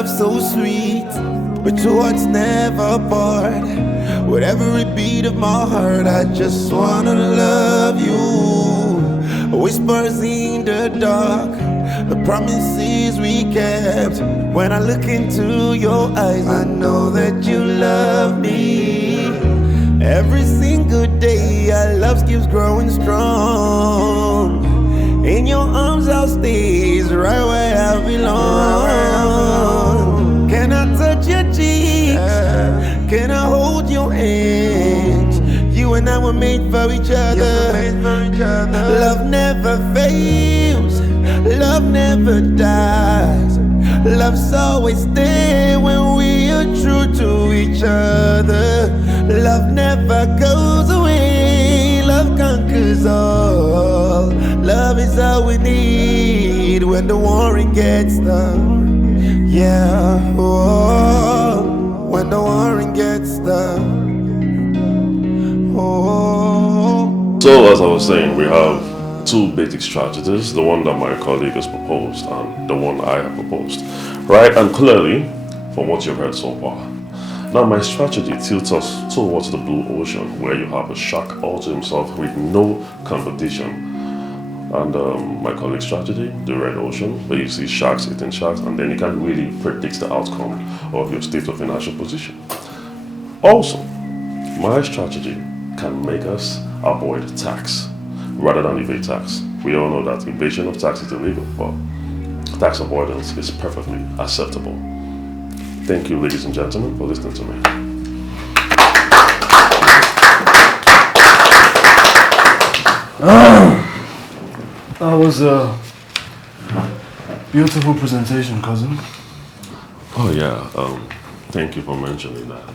love so sweet, but two hearts never part. With every beat of my heart, I just wanna love you. Whispers in the dark, the promises we kept. When I look into your eyes, I know that you love me. Every single day, our love keeps growing strong. In your arms I'll stay, it's right where I belong. Can I touch your cheeks? Can I hold your hands? You and I were made for each other. Love never fails, love never dies. Love's always there when we are true to each other. Love never goes away, love conquers all. Love is all we need when the warring gets tough. Yeah, oh, when the warring gets tough. Oh. So as I was saying, we have two basic strategies, the one that my colleague has proposed and the one I have proposed, right? And clearly, from what you've heard so far, now my strategy tilts us towards the blue ocean, where you have a shark all to himself with no competition. And my colleague's strategy, the red ocean, where you see sharks eating sharks, and then you can't really predict the outcome of your state of financial position. Also, my strategy can make us avoid tax rather than evade tax. We all know that evasion of tax is illegal, but tax avoidance is perfectly acceptable. Thank you, ladies and gentlemen, for listening to me. That was a beautiful presentation, cousin. Oh yeah, thank you for mentioning that.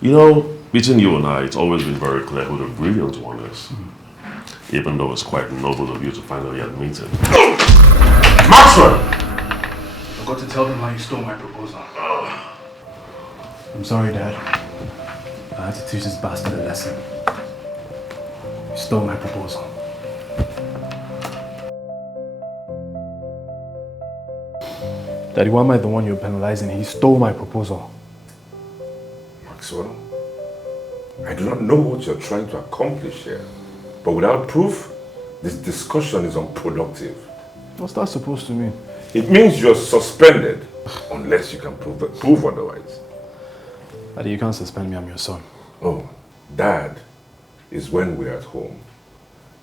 You know, between you and I, it's always been very clear who the brilliant one is. Even though it's quite noble of you to finally admit it. Maxwell! I got to tell them how you stole my proposal. I'm sorry, Dad. I had to teach this bastard a lesson. You stole my proposal. Daddy, why am I the one you're penalizing? He stole my proposal. Maxwell, I do not know what you're trying to accomplish here. But without proof, this discussion is unproductive. What's that supposed to mean? It means you're suspended, unless you can prove otherwise. Daddy, you can't suspend me, I'm your son. Oh, Dad is when we're at home.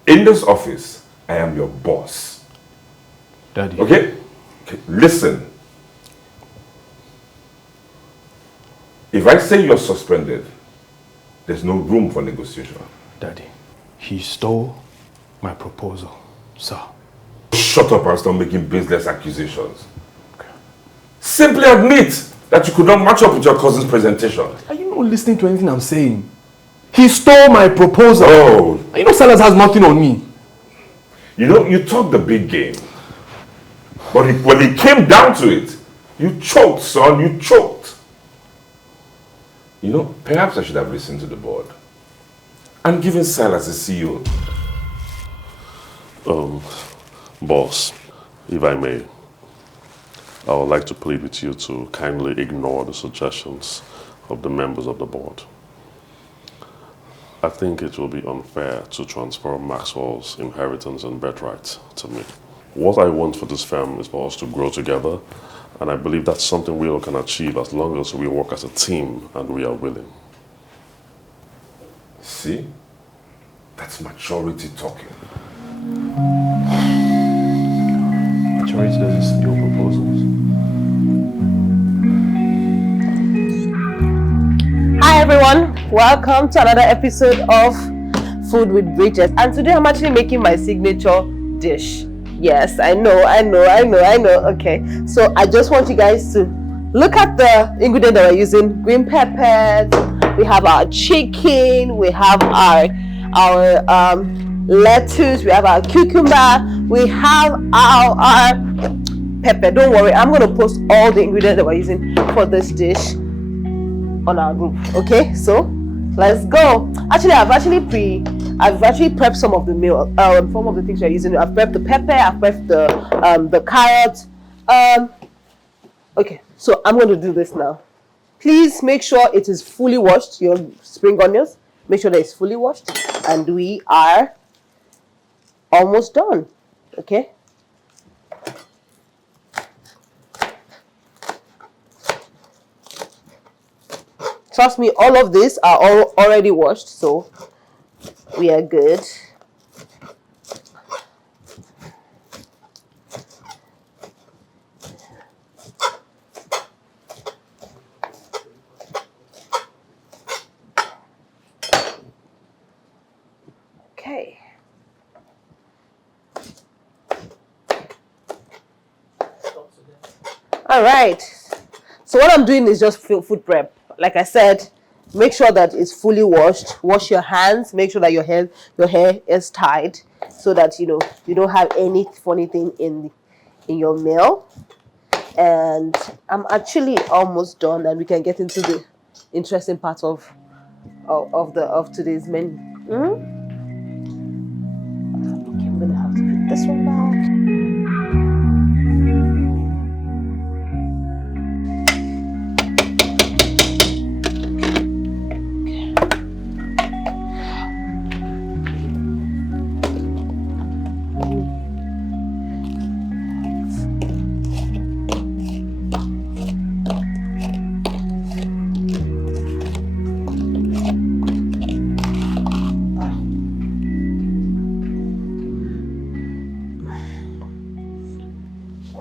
In this office, I am your boss. Daddy. Okay, listen. If I say you're suspended, there's no room for negotiation. Daddy, he stole my proposal, sir. Shut up and stop making baseless accusations. Okay. Simply admit that you could not match up with your cousin's presentation. Are you not listening to anything I'm saying? He stole my proposal. Oh. You know Silas has nothing on me. You know, you talk the big game. But when it came down to it, you choked, son, you choked. You know, perhaps I should have listened to the board and given Silas a CEO. Boss, if I may, I would like to plead with you to kindly ignore the suggestions of the members of the board. I think it will be unfair to transfer Maxwell's inheritance and birthright to me. What I want for this firm is for us to grow together, and I believe that's something we all can achieve as long as we work as a team and we are willing. See? That's maturity talking. Maturity doesn't steal proposals. Hi everyone, welcome to another episode of Food with Bridget. And today I'm actually making my signature dish. Yes, I know. Okay, so I just want you guys to look at the ingredient that we're using. Green peppers, we have our chicken, we have our lettuce, we have our cucumber, we have our pepper. Don't worry, I'm going to post all the ingredients that we're using for this dish on our group. Okay, so let's go. Actually, I've actually prepped some of the meal, some of the things we're using. I've prepped the pepper, I've prepped the carrot. Okay, So I'm going to do this now. Please make sure it is fully washed, your spring onions. Make sure that it's fully washed. And we are almost done. Okay? Trust me, all of these are all already washed, so we are good. Okay. All right. So what I'm doing is just food prep. Like I said, make sure that it's fully washed. Wash your hands. Make sure that your hair is tied, so that you don't have any funny thing in your meal. And I'm actually almost done, and we can get into the interesting part of today's menu. Okay, I'm gonna have to put this one back.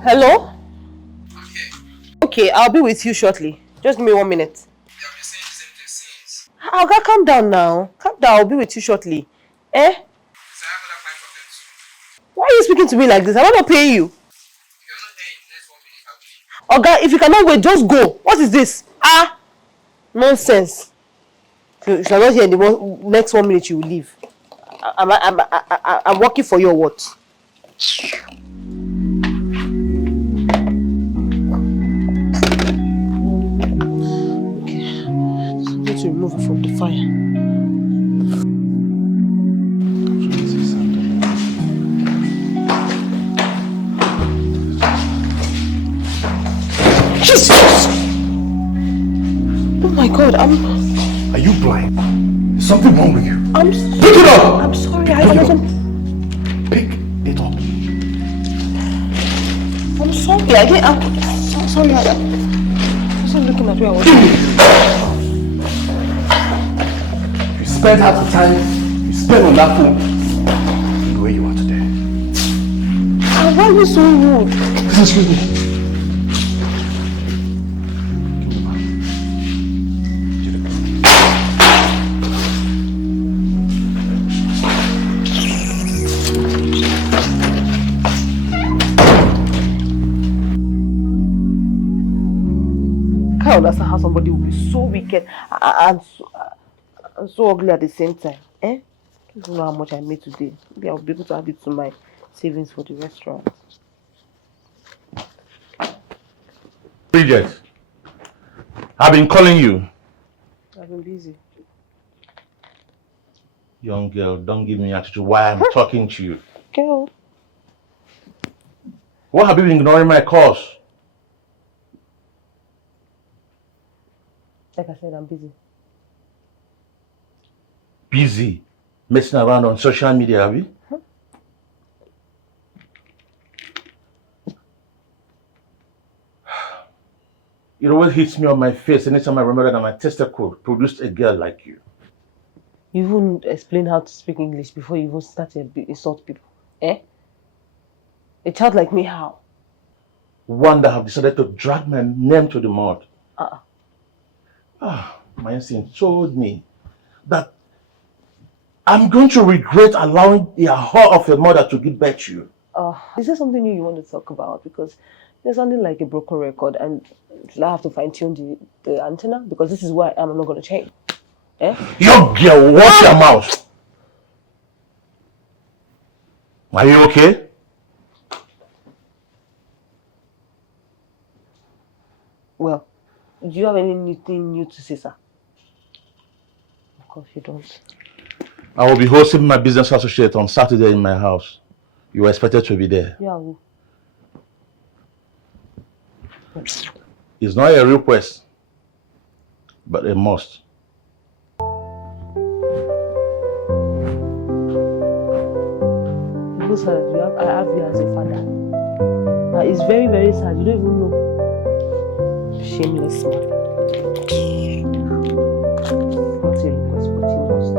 Hello? Okay, I'll be with you shortly. Just give me 1 minute. Yeah, we're saying the same thing since. I'll calm down now. Calm down, I'll be with you shortly. So I have other client for them too. Why are you speaking to me like this? I'm not paying you. If you're not paying, next 1 minute I'll leave. Oga, if you cannot wait, just go. What is this? Nonsense. If you're not here in the next 1 minute, you will leave. I'm working for you or what? To remove it from the fire. Jesus! Oh my God, Are you blind? Is something wrong with you? Pick it up! I'm sorry, I wasn't... Pick it up. I'm sorry, I'm so sorry, I wasn't looking at where I was. You spent half the time you spent on that phone. Look where you are today. Why are you so rude? Excuse me. I can't understand how somebody will be so wicked and so ugly at the same time. I don't know how much I made today. Maybe I'll be able to add it to my savings for the restaurant. Bridget, I've been calling you. I've been busy. Young girl, don't give me attitude while I'm talking to you. Girl. What have you been ignoring my calls? Like I said, I'm busy. Busy messing around on social media, have you? It always hits me on my face anytime I remember that my tester code produced a girl like you. You even explain how to speak English before you even start to insult people. A child like me, how? One that have decided to drag my name to the mud. My instinct told me that I'm going to regret allowing the whore of a mother to give birth to you. Is there something new you want to talk about? Because there's something like a broken record, and should I have to fine-tune the antenna? Because this is where I am. I'm not going to change. Young girl, watch your mouth. Are you okay? Well, do you have anything new to say, sir? Of course you don't. I will be hosting my business associate on Saturday in my house. You are expected to be there. Yeah. It's not a request, but a must. Because I have you as a father. It's very, very sad. You don't even know. Shameless man. Not a request, but you must.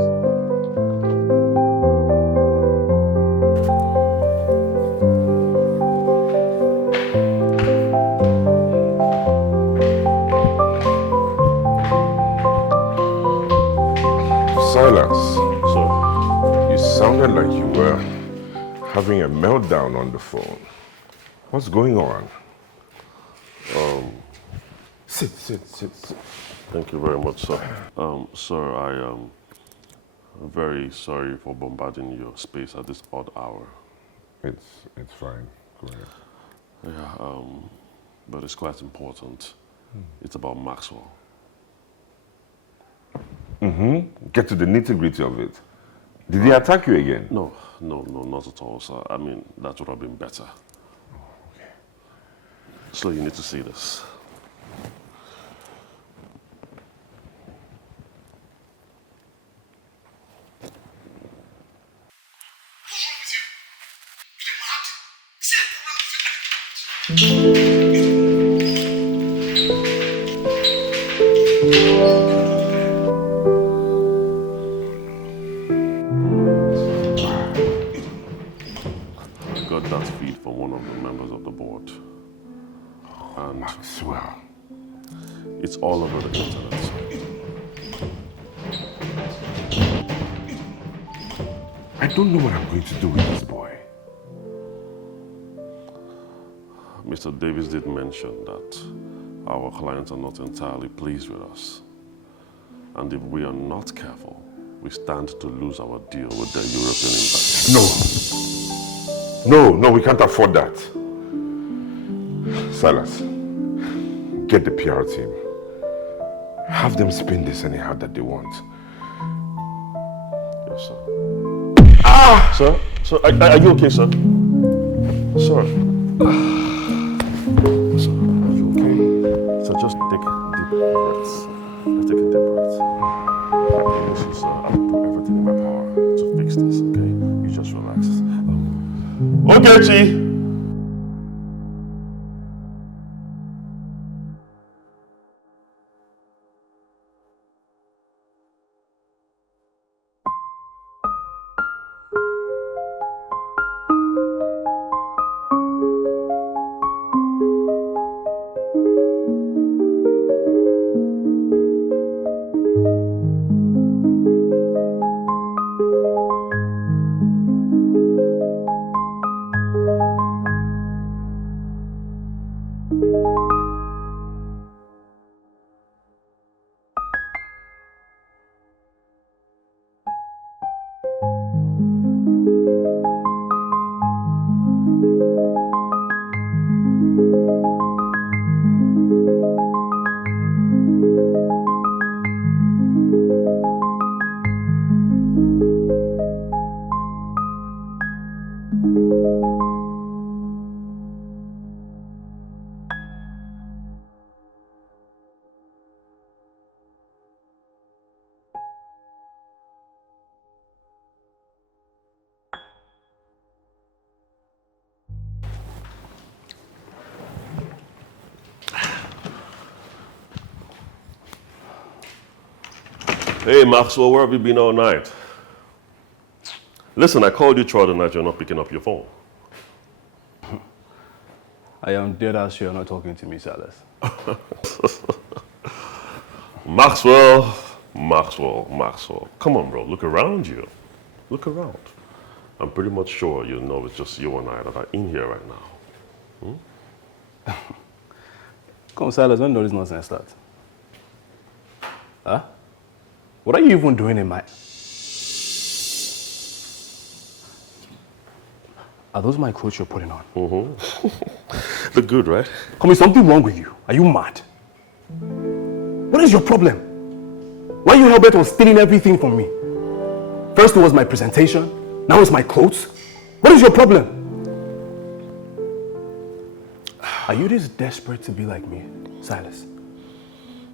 Silas, So, you sounded like you were having a meltdown on the phone. What's going on? Sit. thank you very much, sir. Sir, I am very sorry for bombarding your space at this odd hour. It's fine. Go ahead. Yeah, but it's quite important. It's about Maxwell. Get to the nitty-gritty of it. Did he attack you again? No, not at all, sir. I mean, that would have been better. So you need to see this. What's wrong with you? You mad? Is there a problem with you? I got that feed from one of the members of the board. And Maxwell. it's all over the internet, sir. I don't know what I'm going to do with this boy. Mr. Davis did mention that our clients are not entirely pleased with us. And if we are not careful, we stand to lose our deal with the European investors. No, we can't afford that. Silas, get the PR team. Have them spin this anyhow that they want. Yes, sir. Sir, are you okay, sir? Sir. Sir, are you okay? So just take deep breaths. Just take a deep breath. Listen, sir, I'll do everything in my power to fix this, okay? You just relax. Okay, Chi. Hey, Maxwell, where have you been all night? Listen, I called you throughout the night, you're not picking up your phone. I am dead ass you're not talking to me, Silas. Maxwell. Come on, bro, look around you. Look around. I'm pretty much sure you know it's just you and I that are in here right now. Come on, Silas, when does this nonsense start? Huh? What are you even doing in my... Are those my clothes you're putting on? Look good, right? Come on, is something wrong with you? Are you mad? What is your problem? Why are you hell bent on stealing everything from me? First it was my presentation, now it's my clothes. What is your problem? Are you this desperate to be like me, Silas?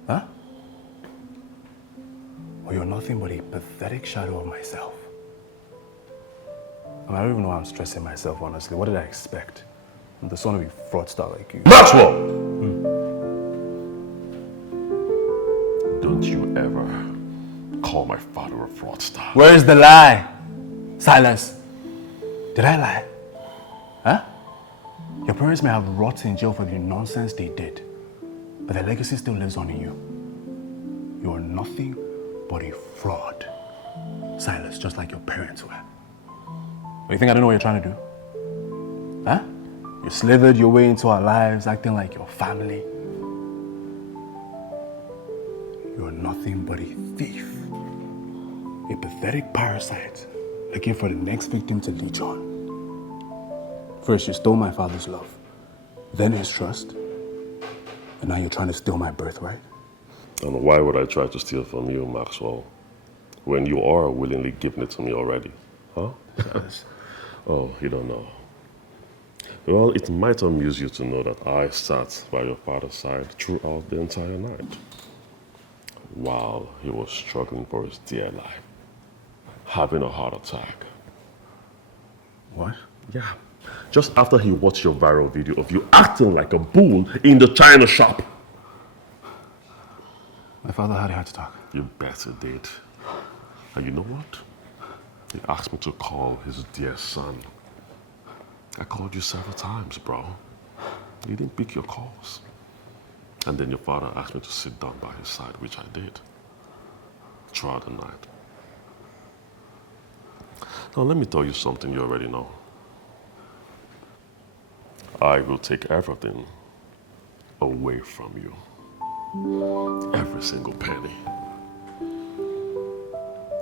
Huh? Or you're nothing but a pathetic shadow of myself? I don't even know why I'm stressing myself, honestly. What did I expect? I'm the son of a fraudster like you. Maxwell! Don't you ever call my father a fraudster. Where's the lie? Silas, did I lie? Huh? Your parents may have rotted in jail for the nonsense they did, but their legacy still lives on in you. You are nothing but a fraud, Silas, just like your parents were. You think I don't know what you're trying to do? Huh? You slithered your way into our lives, acting like your family. You are nothing but a thief, a pathetic parasite, looking for the next victim to leech on. First, you stole my father's love, then his trust, and now you're trying to steal my birthright. And why would I try to steal from you, Maxwell, when you are willingly giving it to me already? Huh? Oh, you don't know. Well, it might amuse you to know that I sat by your father's side throughout the entire night, while he was struggling for his dear life, having a heart attack. What? Yeah. Just after he watched your viral video of you acting like a bull in the china shop. My father had a heart attack. You better did. And you know what? He asked me to call his dear son. I called you several times, bro. You didn't pick your calls. And then your father asked me to sit down by his side, which I did. Throughout the night. Now let me tell you something you already know. I will take everything away from you. Every single penny.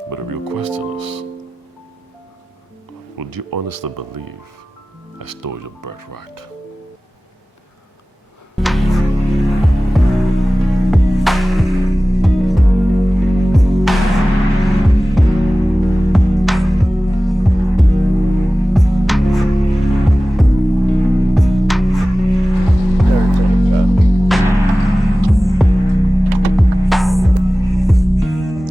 But the real question is, would you honestly believe I stole your birthright?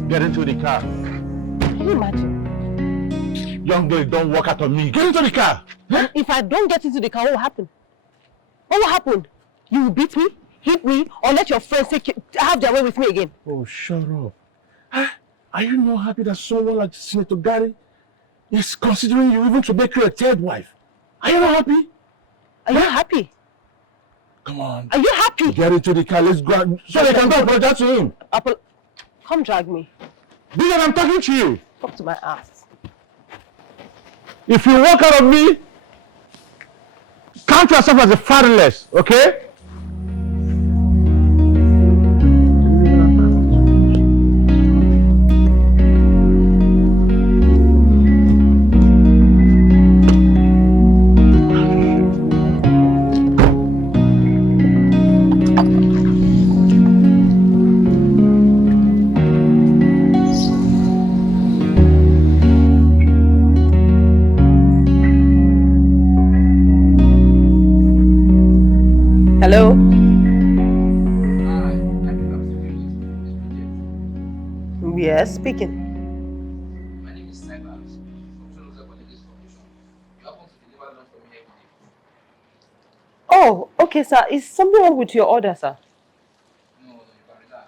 Get into the car. Can you imagine? Young girl, don't walk out on me. Get into the car. And if I don't get into the car, what will happen? What will happen? You will beat me, hit me, or let your friends have their way with me again? Oh, shut up. Are you not happy that someone like Senator Gary is considering you even to make you a third wife? Are you not happy? Are you happy? Come on. Are you happy? Get into the car. Let's go. So they can go apologize to him. Come drag me. Because I'm talking to you. Talk to my ass. If you walk out of me, count yourself as a fatherless, okay? Hello? Yes, speaking. My name is Silas from Sonoza College's Foundation. You happen to deliver lunch for me every day. Oh, okay, sir. Is something wrong with your order, sir? No, you can relax.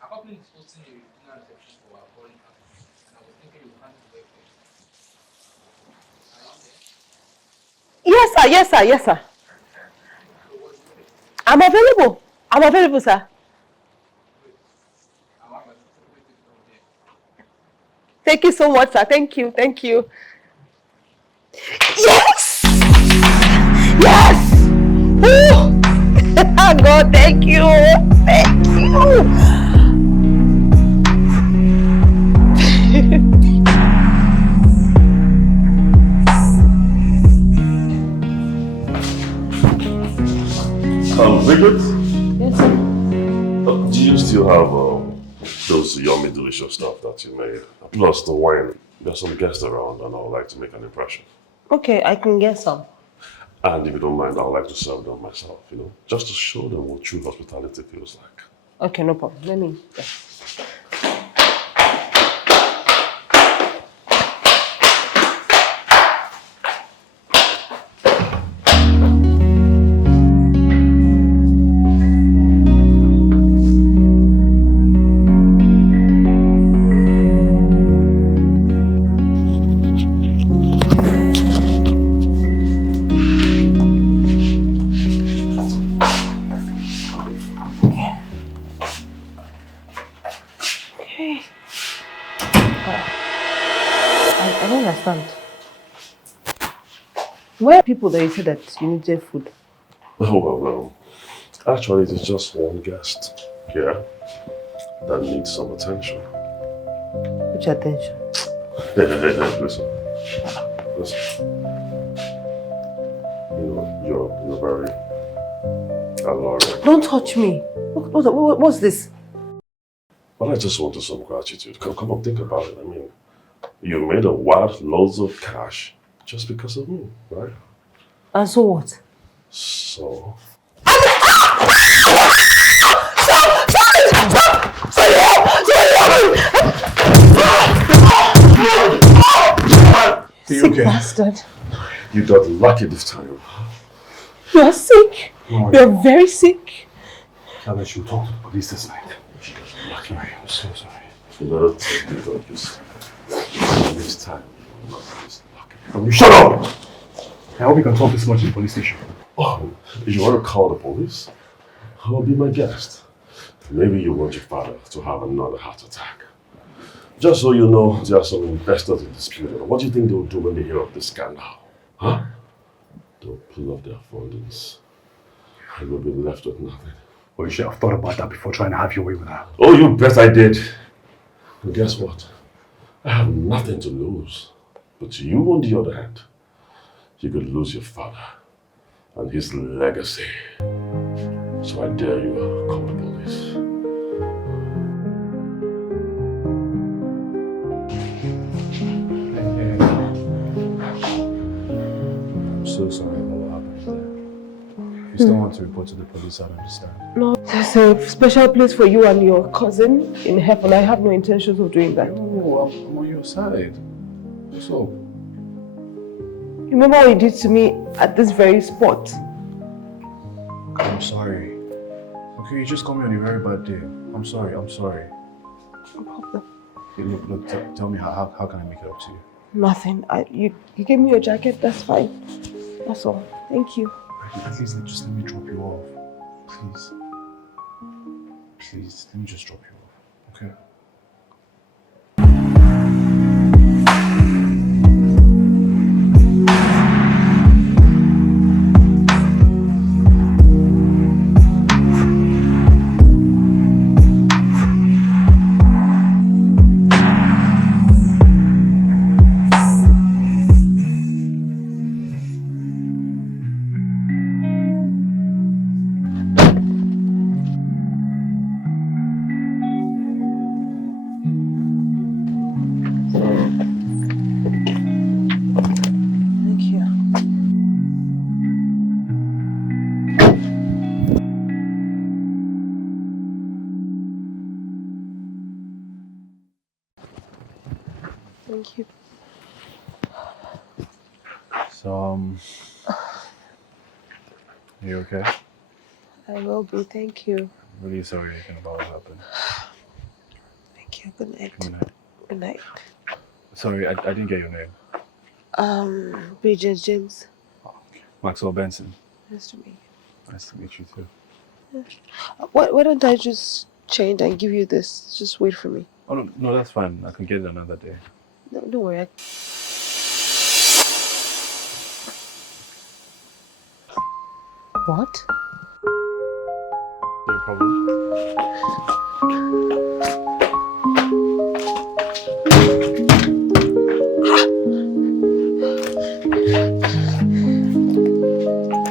Our company is hosting a dinner reception for our foreign partners, and I was thinking you would handle the breakfast. Are you there? Yes, sir. Yes, sir. Yes, sir. So what do you think? I'm available. I'm available, sir. I'm out of there. Thank you so much, sir. Thank you. Thank you. Yes! Yes! Woo! God, thank you. Thank you. Bridget? Yes, sir. Do you still have those yummy, delicious stuff that you made? Plus the wine. There's some guests around and I would like to make an impression. Okay, I can get some. And if you don't mind, I'd like to serve them myself, just to show them what true hospitality feels like. Okay, no problem. Let me. Yeah. I don't understand. Where are people that you said that you needed food? Oh, well, actually, it is just one guest here that needs some attention. Which attention? Listen. You're very alluring. Don't touch me. What's this? But I just wanted some gratitude. Come on, think about it. I mean, you made a wild loads of cash just because of me, right? And so what? So... Sick bastard. You got lucky this time. You are sick. No, you are very sick. Tell her she'll talk to the police this night. Lucky. I'm so sorry. You got this. This time, you're not this lucky. You shut up! I hope you can talk this much in the police station. Oh, if you want to call the police, I'll be my guest. Maybe you want your father to have another heart attack. Just so you know, there are some investors in dispute. What do you think they'll do when they hear of this scandal? Huh? They'll pull off their fundings. And we'll be left with nothing. Well, you should have thought about that before trying to have your way with her. Oh, you bet I did. And guess what? I have nothing to lose. But you, on the other hand, you could lose your father and his legacy. So I dare you call the police. I'm so sorry about what happened there. If you still want to report to the police, I understand. No, there's a special place for you and your cousin in heaven. I have no intentions of doing that. No, I'm on your side. So? Remember what you did to me at this very spot? I'm sorry. Okay, you just called me on a very bad day. I'm sorry. No problem. Hey, look, tell me how can I make it up to you? Nothing. You gave me your jacket, that's fine. That's all. Thank you. At least just let me drop you off. Please. Please, let me just drop you off. Okay? Thank you. So, are you okay? I will be. Thank you. I'm really sorry again about what happened. Thank you. Good night. Good night. Good night. Sorry, I didn't get your name. Bridget James. Maxwell Benson. Nice to meet you. Nice to meet you too. Yeah. Why don't I just change and give you this? Just wait for me. Oh, no, that's fine. I can get it another day. No, don't worry. What? No problem.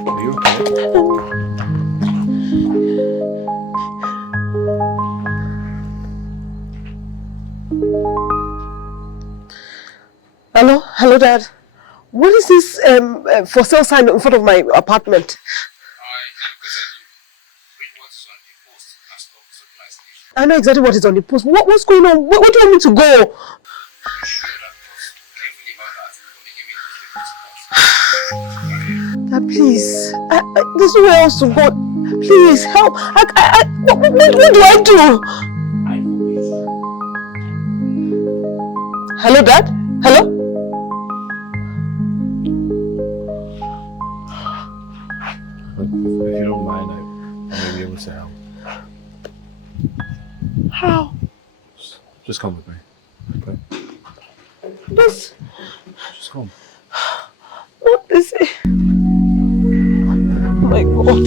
Are you okay? Hello, Dad. What is this for sale sign in front of my apartment? I know exactly what is on the post. What's going on? Where do you want me to go? Please, there's nowhere else to go. Please help. What do I do? Hello, Dad? Hello? If you don't mind, I may be able to help. How? Just come with me. Okay? This. Just come. What is it? Oh my God.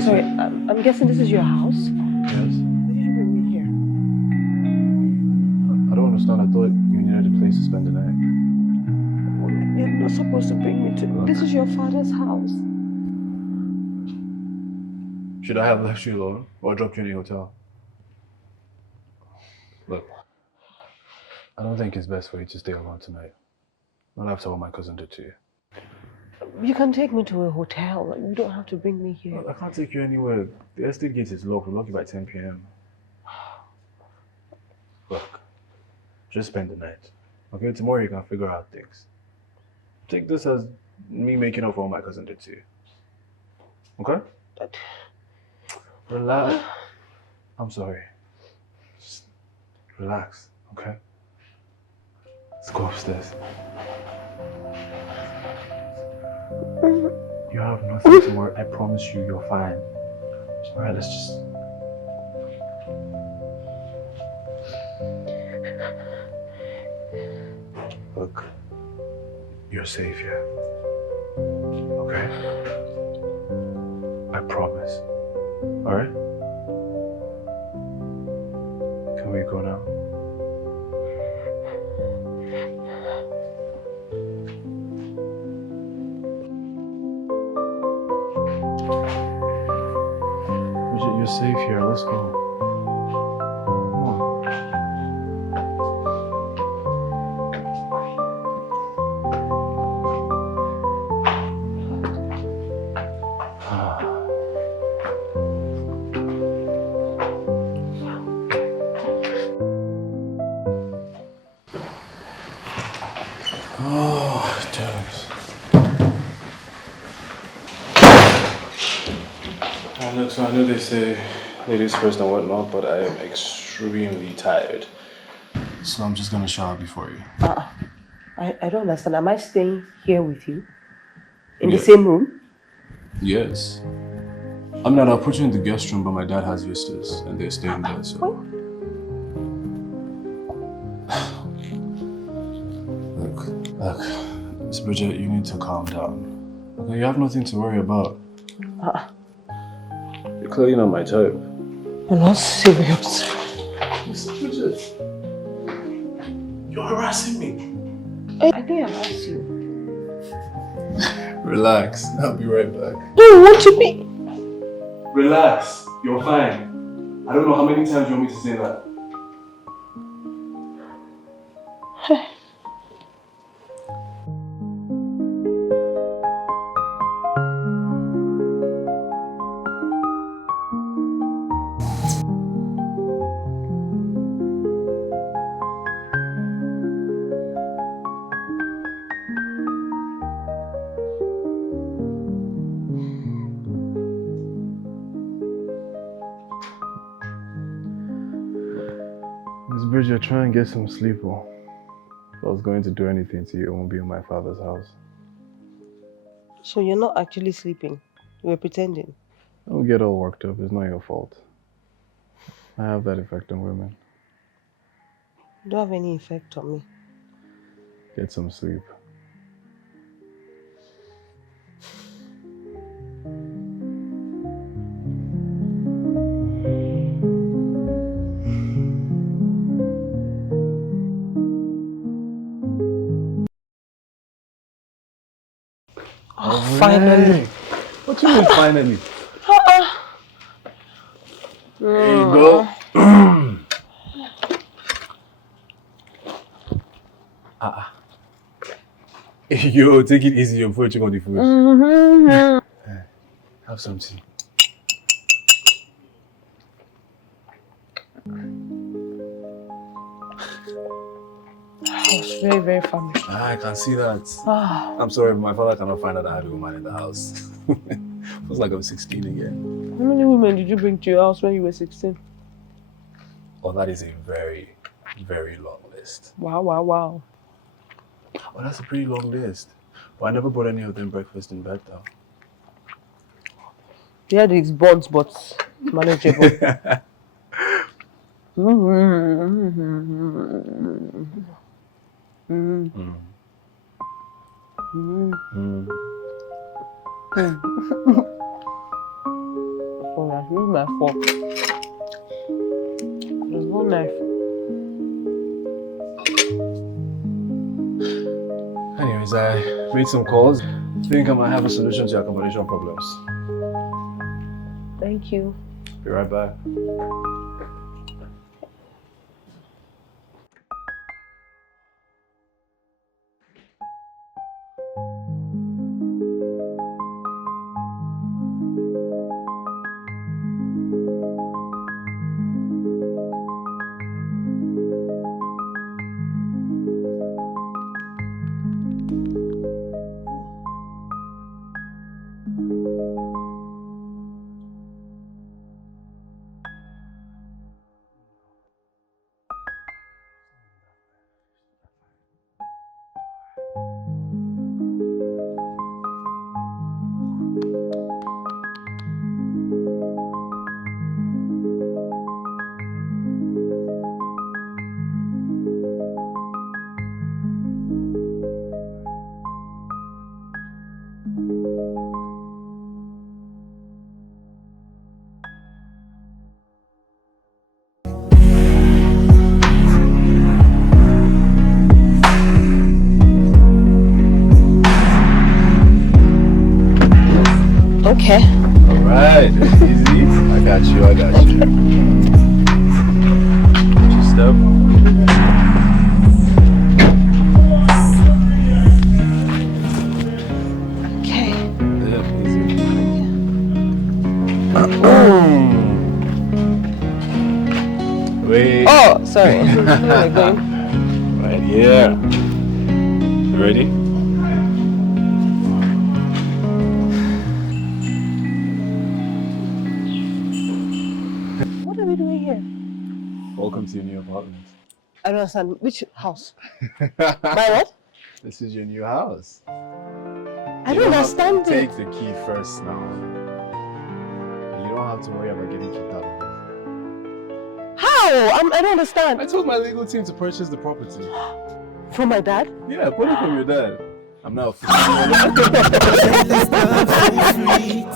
Sorry. I'm guessing this is your house? Yes? Why did you bring me here? I don't understand. I thought you needed a place to spend the night. You're not supposed to bring me to... This is your father's house. Should I have left you alone or dropped you in the hotel? Look, I don't think it's best for you to stay alone tonight. Not after what my cousin did to you. You can take me to a hotel. You don't have to bring me here. I can't take you anywhere. The estate gate is locked. We'll lock you by 10 p.m. Look, just spend the night. Okay, tomorrow you can figure out things. Take this as me making up for what my cousin did to you. Okay? Relax. I'm sorry. Just relax, okay? Let's go upstairs. You have nothing to worry. I promise you, you're fine. Alright, let's just... Look, you're safe here. Okay? I promise. Alright? Can we go now? You're safe here. Let's go. Come on. Oh, damn. Look, so I know they say ladies first and whatnot, but I am extremely tired. So I'm just gonna shower before you. I don't understand. Am I staying here with you? In the same room? Yes. I mean, I'll put you in the guest room, but my dad has visitors and they're staying there, so... Look, Miss Bridget, you need to calm down. Okay, you have nothing to worry about. You're clearly not my type. You're not serious. Miss Bridget, you're harassing me. I think I asked you. Relax, I'll be right back. No, what do you mean? Relax, you're fine. I don't know how many times you want me to say that. Miss Bridget, try and get some sleep. Or if I was going to do anything to you, it won't be in my father's house. So you're not actually sleeping? You were pretending? Don't get all worked up. It's not your fault. I have that effect on women. You don't have any effect on me. Get some sleep. Oh, finally. What you mean finally? There you go. Yo, take it easy. You're putting on the food. Have some tea. I was very, very famished. I can see that. I'm sorry, my father cannot find out I had a woman in the house. It was like I was 16 again. How many women did you bring to your house when you were 16? Oh, that is a very, very long list. Wow, wow, wow. Oh, that's a pretty long list. But I never brought any of them breakfast in bed, though. Yeah, these bonds, but manageable. Oh, that's really my fault. There's no knife. Anyways, I made some calls. I think I might have a solution to your accommodation problems. Thank you. Be right back. Okay. Alright, easy. I got you. Just step. Okay. Yeah, easy. Wait. Oh, sorry. Where am I going? Right here. You ready? What are we doing here? Welcome to your new apartment. I don't understand. Which house? My what? This is your new house. I don't understand it. Take the key first now. You don't have to worry about getting kicked out of it. How? I don't understand. I told my legal team to purchase the property. From my dad? Yeah, put it from your dad. I'm now This love so sweet,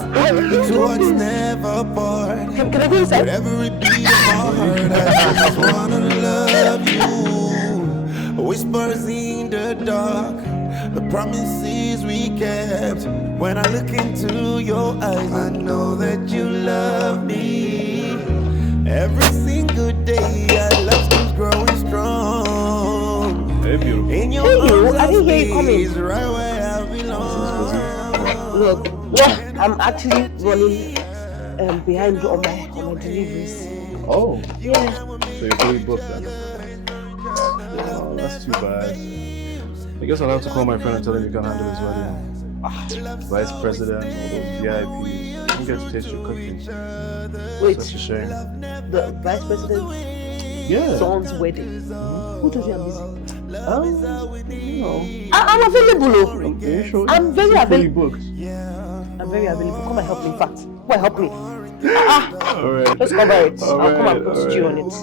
two hearts never part. Can I go inside? Every beat of my heart, I just wanna love you. Whispers in the dark, the promises we kept. When I look into your eyes, I know that you love me. Every single day, our love keeps growing strong. Hey, beautiful. In your arms, I didn't hear you coming. right where I belong. Look, I'm actually running behind on my deliveries. Oh, Yeah. so you're fully booked then? Oh, that's too bad. I guess I'll have to call my friend and tell him you can handle his wedding. Vice president, all those VIPs. You don't get to taste your cooking. Wait, Such a shame. the vice president's Yeah. son's wedding. Who does he have busy? You know. I'm available. Are you sure? I'm very Fully available. booked. I'm very available. Come and help me. In fact, come and help me. Alright. Just cover it. I'll come and put stew on it.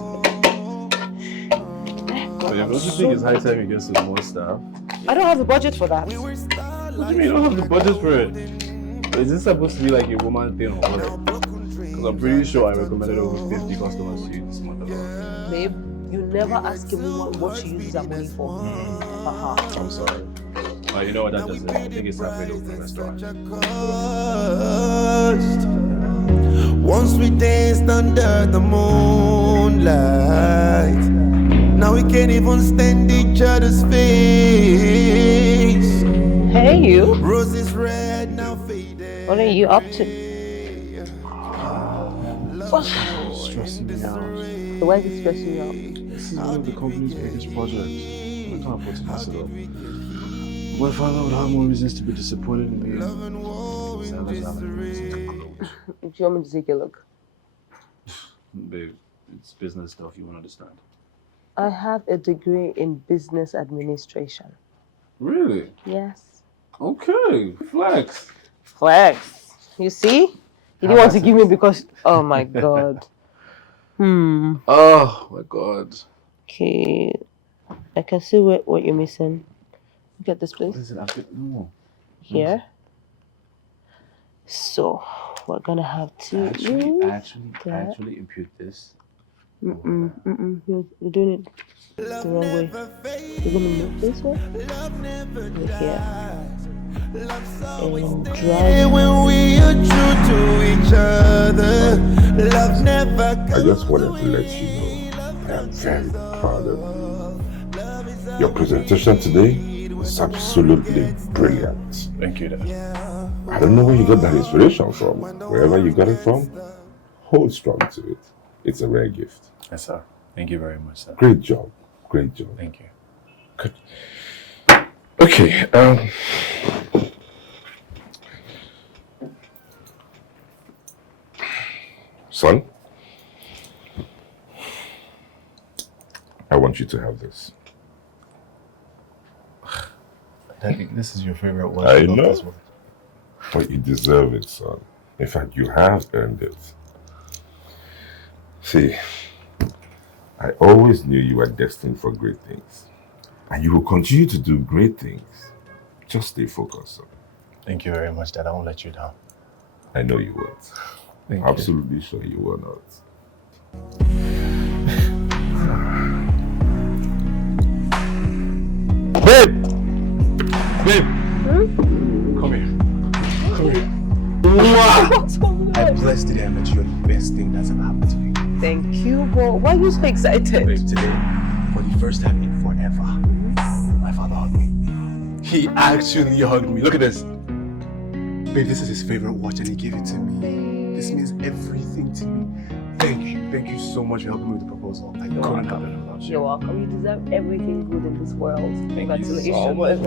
Don't you think it's high time you get some more stuff? I don't have the budget for that. What do you mean you don't have the budget for it? Is this supposed to be like a woman thing or what? Because I'm pretty sure I recommended over 50 customers to you this month alone. Babe, you never ask a woman what she uses her money for. I'm sorry. You know what that does? I think it's time for you to open a restaurant. Once we danced under the moonlight. Now we can't even stand each other's face. Hey, you. Roses red, now faded. What are you up to? Stressing me out. So why is it stressing you out? This is one of the company's biggest projects. I can't afford to mess it up. My father would have more reasons to be disappointed in me. Do you want me to take a look? Babe, it's business stuff, you won't understand. I have a degree in business administration. Really? Yes. Okay, flex. Flex. You see? You didn't want to give me because... Oh my god. Oh my god. Okay. I can see what you're missing. Look at this place. What is it? No. Here. So, we're gonna have to... Actually impute this. You're doing it the wrong way. You're gonna move this way. Look here. And drive. When we are true to each other, love never I just wanted to let you know I am very proud of you. Your presentation today was absolutely brilliant. Thank you, Dad. I don't know where you got that inspiration from. Wherever you got it from, hold strong to it. It's a rare gift. Yes, sir. Thank you very much, sir. Great job. Great job. Thank you. Good. Okay. Son, I want you to have this. Daddy, this is your favorite one. I know. But you deserve it, son. In fact, you have earned it. See, I always knew you were destined for great things. And you will continue to do great things. Just stay focused, son. Thank you very much, Dad. I won't let you down. I know you won't. Thank Absolutely sure you will not. Babe! Babe! Come here. Come here. I'm blessed today. I met you. You're the best thing that's ever happened to me. Thank you, but why are you so excited? Babe, today, for the first time in forever, my father hugged me. He actually hugged me. Look at this. Babe, this is his favorite watch and he gave it to me. This means everything to me. Thank you. Thank you so much for helping me with the proposal. I couldn't have done it without you. You're welcome. You deserve everything good in this world. Congratulations. You so much.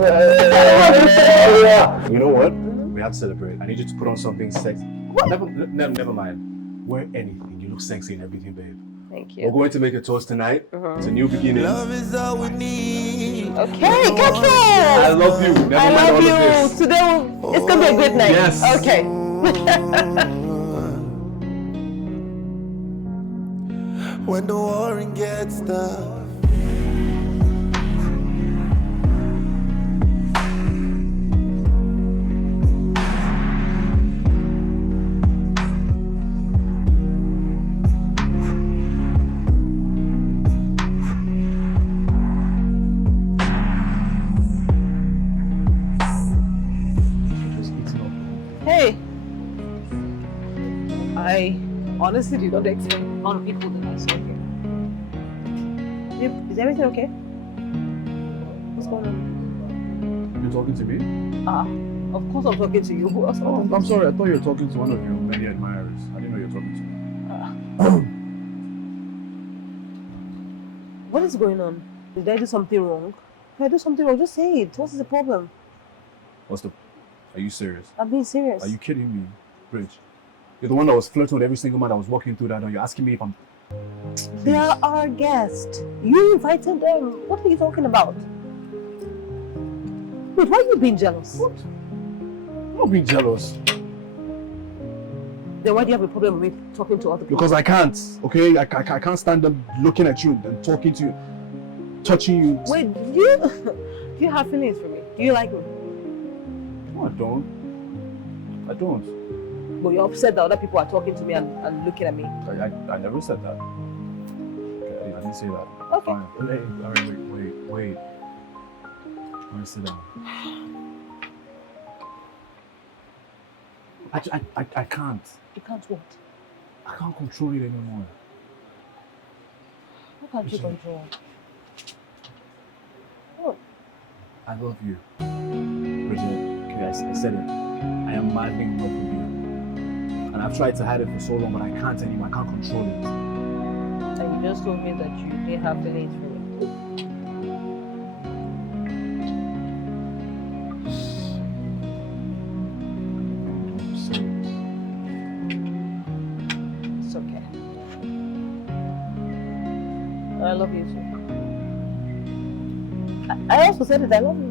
You know what? We have to celebrate. I need you to put on something sexy. What? Never mind. Wear anything. You look sexy and everything, babe. Thank We're you. going to make a toast tonight. It's a new beginning. love is all we need. Okay, catch I it! love you. Never I mind love all you. of this. Today, it's gonna be a great night. Yes. Okay. When the warring gets tough. Hey. I honestly did not expect the amount of people that I saw here. Is everything okay? What's going on? You're talking to me? Of course I'm talking to you. Who else? Oh, I'm sorry. I thought you were talking to one of your many admirers. I didn't know you were talking to me. What is going on? Did I do something wrong? If I do something wrong, just say it. What is the problem? Are you serious? I'm being serious. Are you kidding me? Bridge. You're the one that was flirting with every single man that was walking through that door. You're asking me if I'm... They are our guests. You invited them. What are you talking about? Wait, why are you being jealous? What? I'm not being jealous. Then why do you have a problem with me talking to other people? Because I can't, okay? I can't stand them looking at you and talking to you, touching you. Wait, do you have feelings for me? Do you like me? No, I don't. I don't. But you're upset that other people are talking to me and looking at me. I never said that. Okay, I didn't say that. Okay. Fine. Hey, all right, wait. All right, sit down. I can't. You can't what? I can't control it anymore. How can't you control? What? I love you. Bridget, okay, I said it. I am madly in love with you. And I've tried to hide it for so long, but I can't anymore. I can't control it. And you just told me that you didn't have feelings for me. It's okay. I love you too. I also said it, I love you.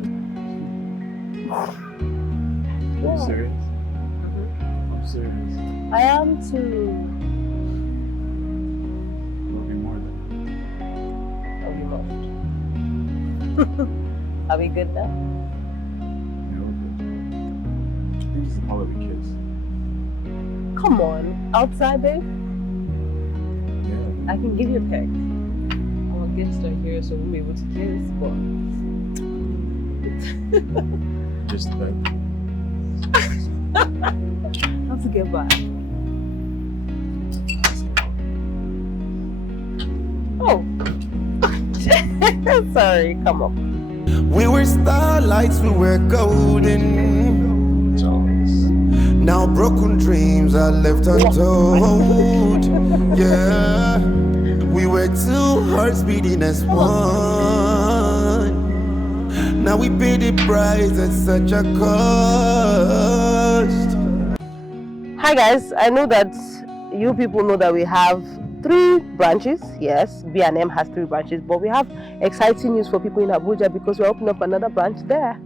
Are you serious? I'm serious. I am too. Love you more than. Love you most. Are we good now? Yeah, we're good. I think this is the part where we kiss. Come on, outside, babe. Yeah. I can give you a peck. Our guests are here, so we'll be able to kiss, but Just like. how to get back? Oh, sorry. Come on. We were starlights, we were golden. Now broken dreams are left untold. Yeah, we were two hearts beating as one. Now we pay the price at such a cost. Hi guys, I know that you people know that we have 3 branches. Yes, B&M has 3 branches, but we have exciting news for people in Abuja because we're opening up another branch there.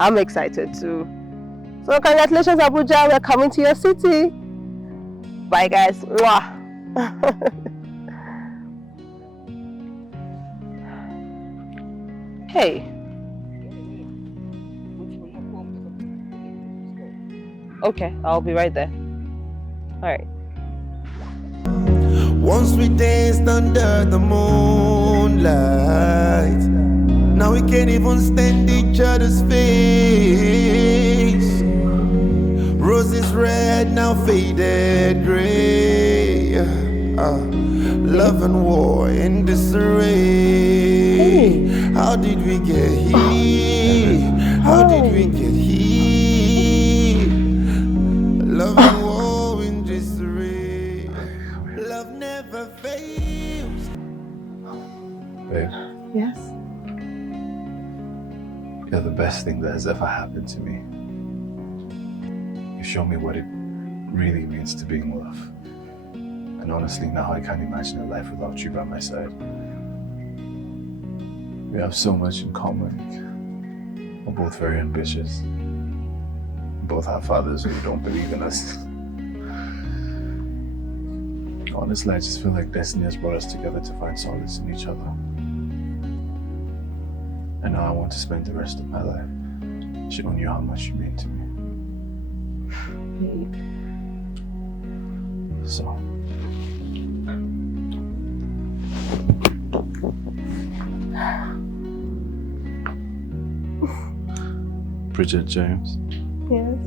I'm excited too. So congratulations Abuja, we're coming to your city. Bye guys. Mwah. Hey. Okay, I'll be right there. Alright. Once we danced under the moonlight. Now we can't even stand each other's face. Roses red, now faded gray. Love and war in disarray. How did we get here? How did we get here? Love and war in disarray. Love never fails. Babe, Yes? you're the best thing that has ever happened to me. You show me what it really means to be in love. And honestly, now I can't imagine a life without you by my side. We have so much in common. We're both very ambitious. We both have fathers who don't believe in us. Honestly, I just feel like destiny has brought us together to find solace in each other. And now I want to spend the rest of my life showing you how much you mean to me. So, Bridget James, Yes.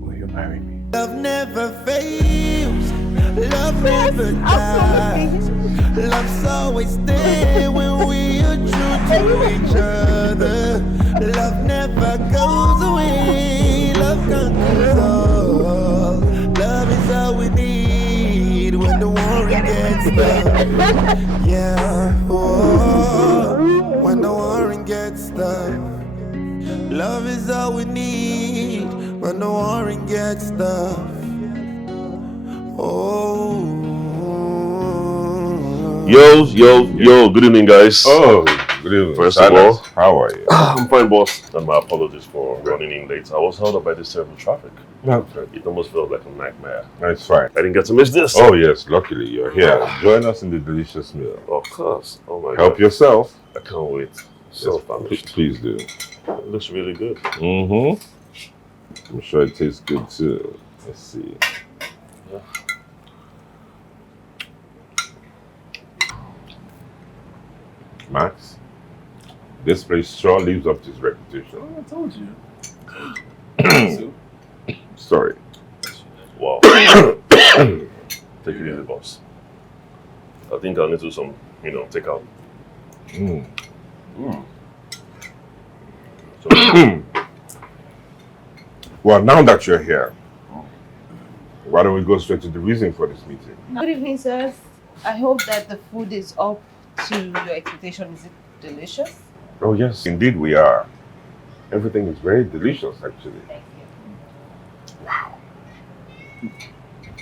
will you marry me? Love never fails. Love never dies. Love's always there when we are true to each other. Love never goes away. Love conquers all. Love is all we need when the war gets tough. Yeah, oh, when the war gets tough. Love is all we need when the warring gets tough. Oh. Yo, good evening, guys. Oh, Good evening. First of Silas, all, how are you? I'm fine, boss. And my apologies for running in late. I was held up by this terrible traffic. No, It almost felt like a nightmare. it's fine. I didn't get to miss this. Oh yes, luckily you're here. Join us in the delicious meal. Of course. Oh my Help God. yourself. I can't wait. So Yes, famished. please do. It looks really good. Mm-hmm. I'm sure it tastes good too. Let's see. Yeah. Max, this place sure lives up to its reputation. Oh, I told you. Sorry. Wow. Take it easy, boss. I think I'll need to do some, take out. Mm. Well, now that you're here, why don't we go straight to the reason for this meeting? Good evening, sirs. I hope that the food is up to your expectation. Is it delicious? Oh yes, indeed we are. Everything is very delicious, actually. Thank you. Wow.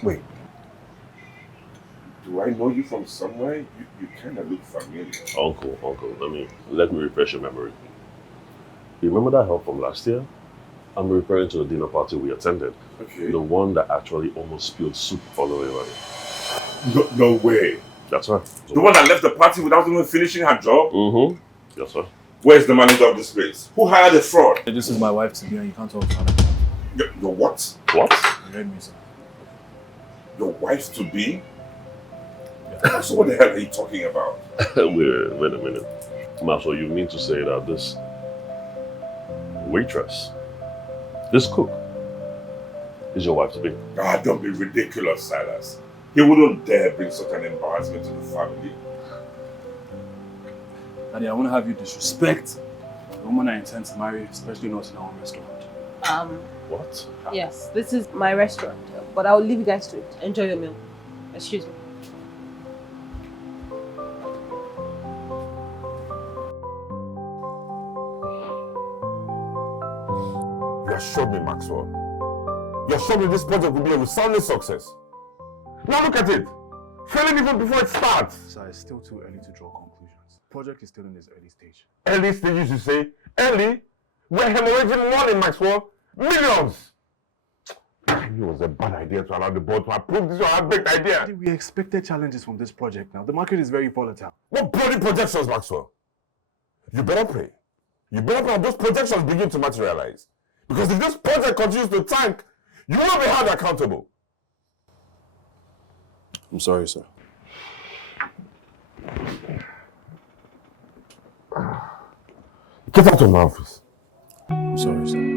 Wait. Do I know you from somewhere? You kind of look familiar. Uncle, let me refresh your memory. You remember that help from last year? I'm referring to the dinner party we attended. Okay. The one that actually almost spilled soup all over everybody. No way. That's right. The one that left the party without even finishing her job? Mm-hmm. Yes, sir. Where's the manager of this place? Who hired the fraud? This is my wife to be, and you can't talk about it. Your what? What? You heard me, sir. Your wife to be? So what the hell are you talking about? Wait a minute. Marshall, you mean to say that this waitress, this cook, is your wife to be? Ah, don't be ridiculous, Silas. He wouldn't dare bring such an embarrassment to the family. Daddy, I won't have you disrespect the woman I intend to marry, especially not in our own restaurant. What? Yes, this is my restaurant, but I'll leave you guys to it. Enjoy your meal. Excuse me. You assured me, Maxwell. You assured me this project will be a resounding success. Now look at it. Failing even before it starts. Sir, it's still too early to draw conclusions. The project is still in its early stage. Early stages, you say? Early? We're hemorrhaging money, Maxwell. Millions! I knew it was a bad idea to allow the board to approve this your half-baked idea. Daddy, we expected challenges from this project now. The market is very volatile. What bloody projections, Maxwell? You better pray. You better pray that those projections begin to materialize. Because if this project continues to tank, you will be held accountable. I'm sorry, sir. Get out of my office. I'm sorry, sir.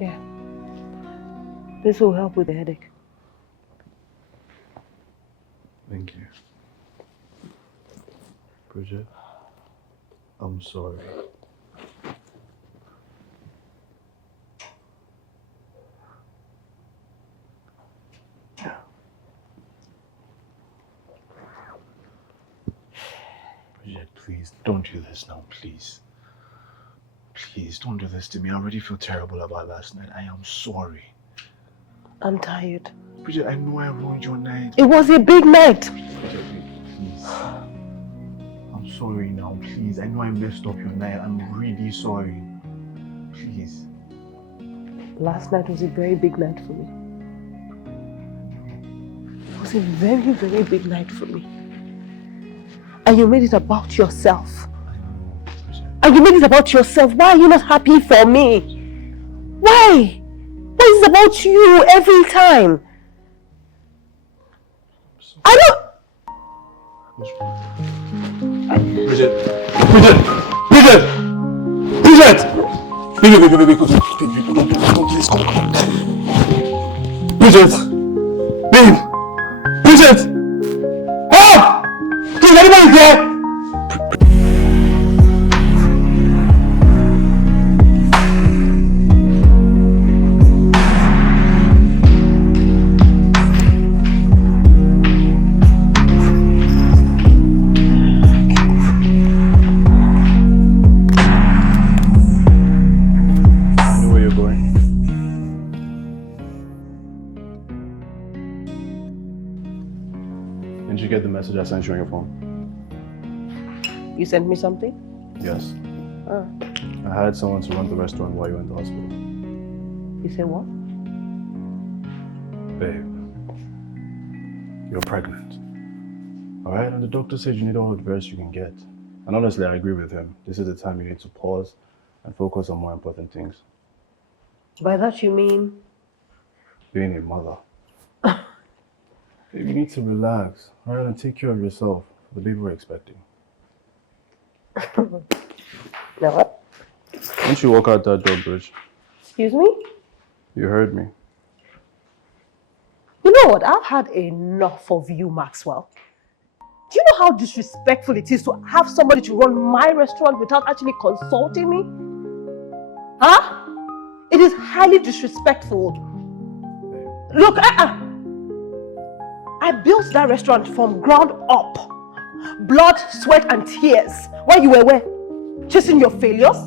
Yeah. This will help with the headache. Thank you. Bridget, I'm sorry. Bridget, please, don't do this now, please. Please, don't do this to me. I already feel terrible about last night. I am sorry. I'm tired. Bridget, I know I ruined your night. It was a big night. Bridget, please. I'm sorry now, please. I know I messed up your night. I'm really sorry. Please. Last night was a very big night for me. It was a very, very big night for me. And you made it about yourself. And you made it about yourself. Why are you not happy for me? Why? Why is it about you every time? I don't... Bridget! Bridget! Bridget! Bridget! Baby, please come. Bridget! Babe! Bridget! Help! Please, anybody there? Message I sent you on your phone. You sent me something? Yes. I hired someone to run the restaurant while you were in the hospital. You said what? Babe, you're pregnant. Alright, and the doctor said you need all the rest you can get. And honestly, I agree with him. This is the time you need to pause and focus on more important things. By that you mean? Being a mother. Babe, you need to relax, alright, and take care of yourself. The baby we're expecting. Now what? Don't you walk out that door, Bridge? Excuse me? You heard me. You know what? I've had enough of you, Maxwell. Do you know how disrespectful it is to have somebody to run my restaurant without actually consulting me? Huh? It is highly disrespectful. Look, I built that restaurant from ground up. Blood, sweat, and tears. While you were where? Chasing your failures?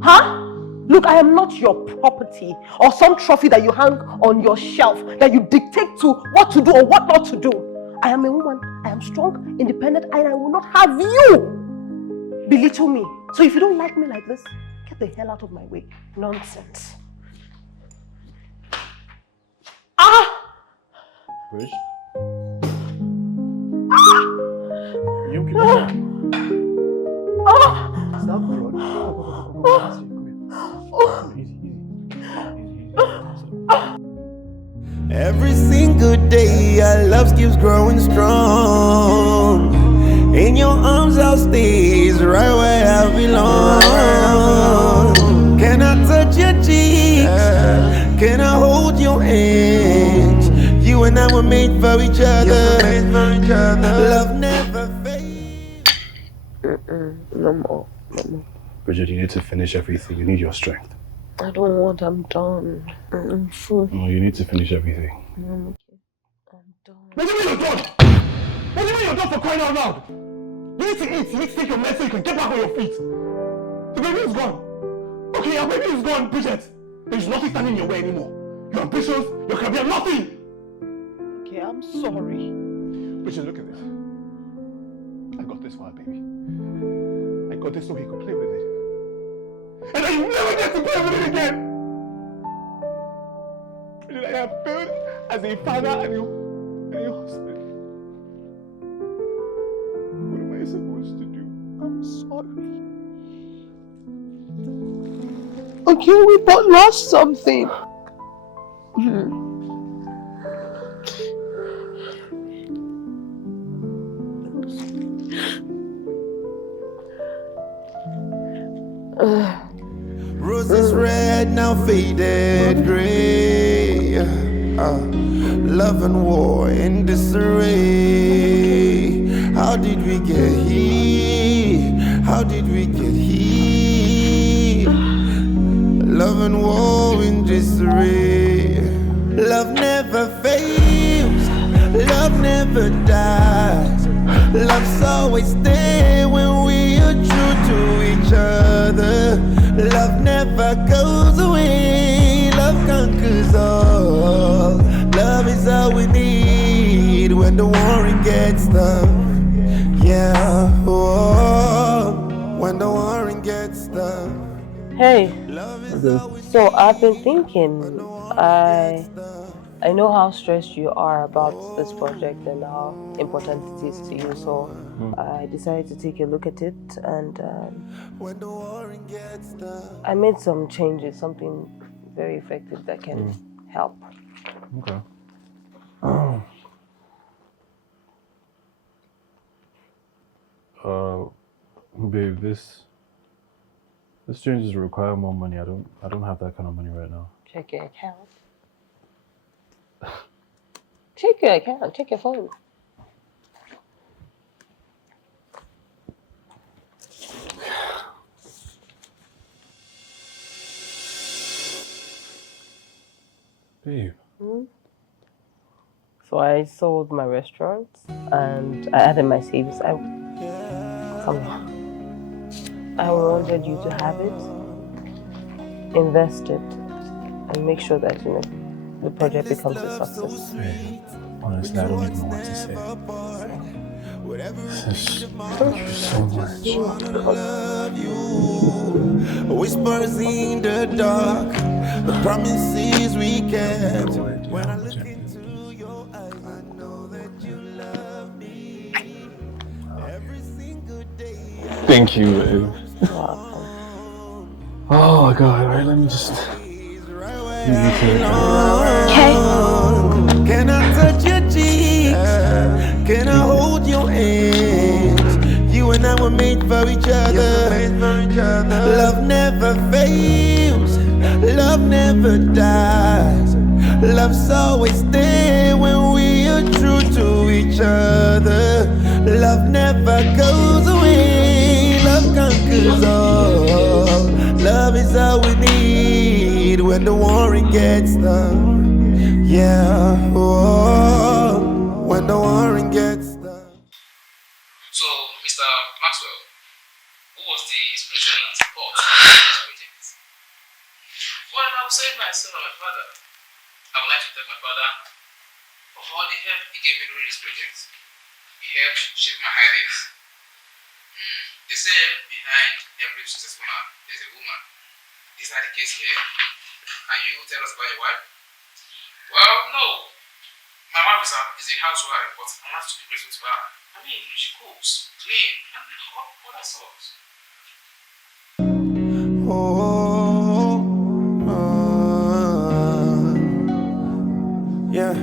Huh? Look, I am not your property or some trophy that you hang on your shelf that you dictate to what to do or what not to do. I am a woman. I am strong, independent, and I will not have you belittle me. So if you don't like me like this, get the hell out of my way. Nonsense. Bridge? You okay? Stop, bro. Every single day our love keeps growing strong. In your arms I'll stay right where I belong. Can I touch your cheeks? Can I hold your hands? You and I were made for each other. Love never fades. No more. Bridget, you need to finish everything. You need your strength. I don't want, I'm done. I'm full. No, you need to finish everything. I'm done. What do you mean you're done? What do you mean you're done for crying out loud? You need to eat, you need to take your medicine so you can get back on your feet. The baby is gone. Okay, your baby is gone, Bridget. There's nothing standing in your way anymore. Your ambitions, your career, nothing. Okay, I'm sorry. Bridget, look at this. I got this for our baby. I got this so he could play with it. And I never get to play with it again! Bridget, I have failed as a father and a husband. What am I supposed to do? I'm sorry. Okay, we both lost something. Roses red. red, now faded gray. Love and war in disarray. How did we get here? How did we get here? Love and war in disarray. Love never fails. Love never dies. Love's always there when we are true to each other. Love never goes away. Love conquers all. Love is all we need when the warring gets tough. Yeah, oh, when the warring gets tough. Hey, Love is all we so I've been thinking, I know how stressed you are about this project and how important it is to you, so I decided to take a look at it and when the warring gets tough. I made some changes, something very effective that can help. Okay. Babe, this changes require more money. I don't have that kind of money right now. Check your account. Check your account, check your phone. Babe. So I sold my restaurant and I added my savings. I wanted you to have it, invest it, and make sure that the project becomes a success. Babe, honestly, I don't even know what to say. Thank you so much. Whispers in the dark, the promises we kept. When I look into your eyes, I know that you love me. Every single day. Thank you, babe. Oh my god, alright, let me just. Okay. Can I touch your cheeks? Can I hold your hands? You and I were made for each other. Love never fails. Love never dies. Love's always there when we are true to each other. Love never goes away. Love conquers all. Love is all we need when the warring gets tough. Yeah, oh, when the warring gets tough. So, Mr. Maxwell, who was the inspiration and support for this project? Well, I would say my son and my father. I would like to thank my father for all the help he gave me during this project. He helped shape my ideas. They say behind every successful man, there's a woman. Is that the case here? Can you tell us about your wife? Well, no. My wife is a housewife, but I want to be grateful to her. I mean, she cooks, clean, and all that sort. Yeah,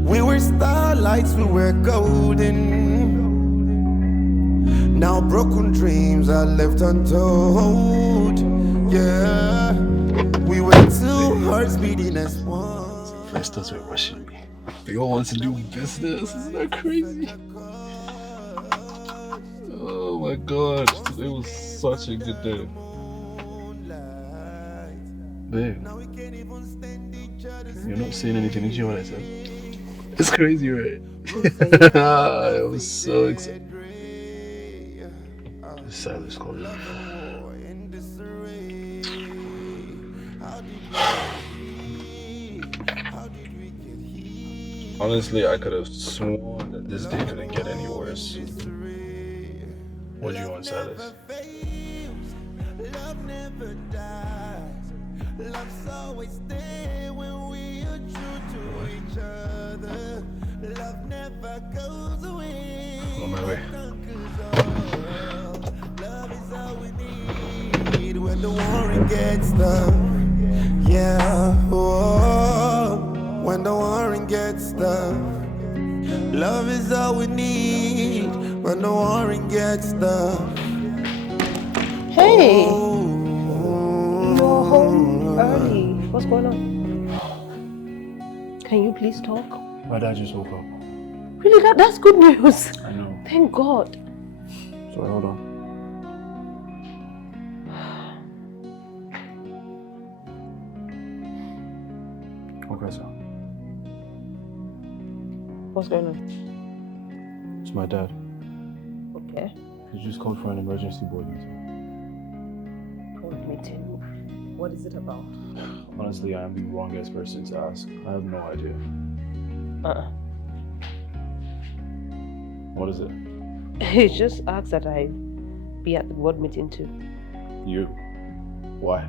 we were starlights, we were golden. Now broken dreams are left untold. Yeah, we were two hearts beating as one. Investors were rushing me. They all want to do business. Isn't that crazy? Oh my god, today was such a good day. Babe, you're not saying anything, did you hear what I said? It's crazy, right? I was so excited. Silas called me. Honestly, I could have sworn that this day couldn't get any worse. What do you want, Silas? Love never dies. Love's always there when we are true to each other. Love never goes away. On my way. Love is all we need when the warring gets tough. Yeah, oh, when the warring gets tough. Love is all we need when the warring gets tough. Hey, you're home early. What's going on? Can you please talk? My dad just woke up. Really? That's good news. I know. Thank God. Sorry, hold on. Okay, sir. What's going on? It's my dad. Okay. He just called for an emergency board meeting. Board meeting. What is it about? Honestly, I am the wrongest person to ask. I have no idea. What is it? He just asked that I be at the board meeting too. You? Why?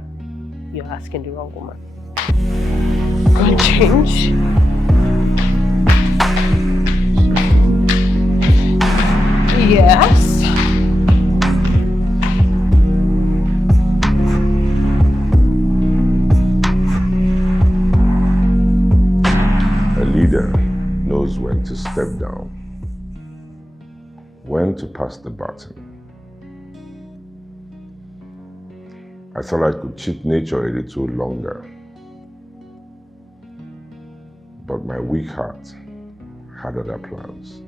You're asking the wrong woman. Can't change. Yes. A leader knows when to step down, when to pass the baton. I thought I could cheat nature a little longer, but my weak heart had other plans.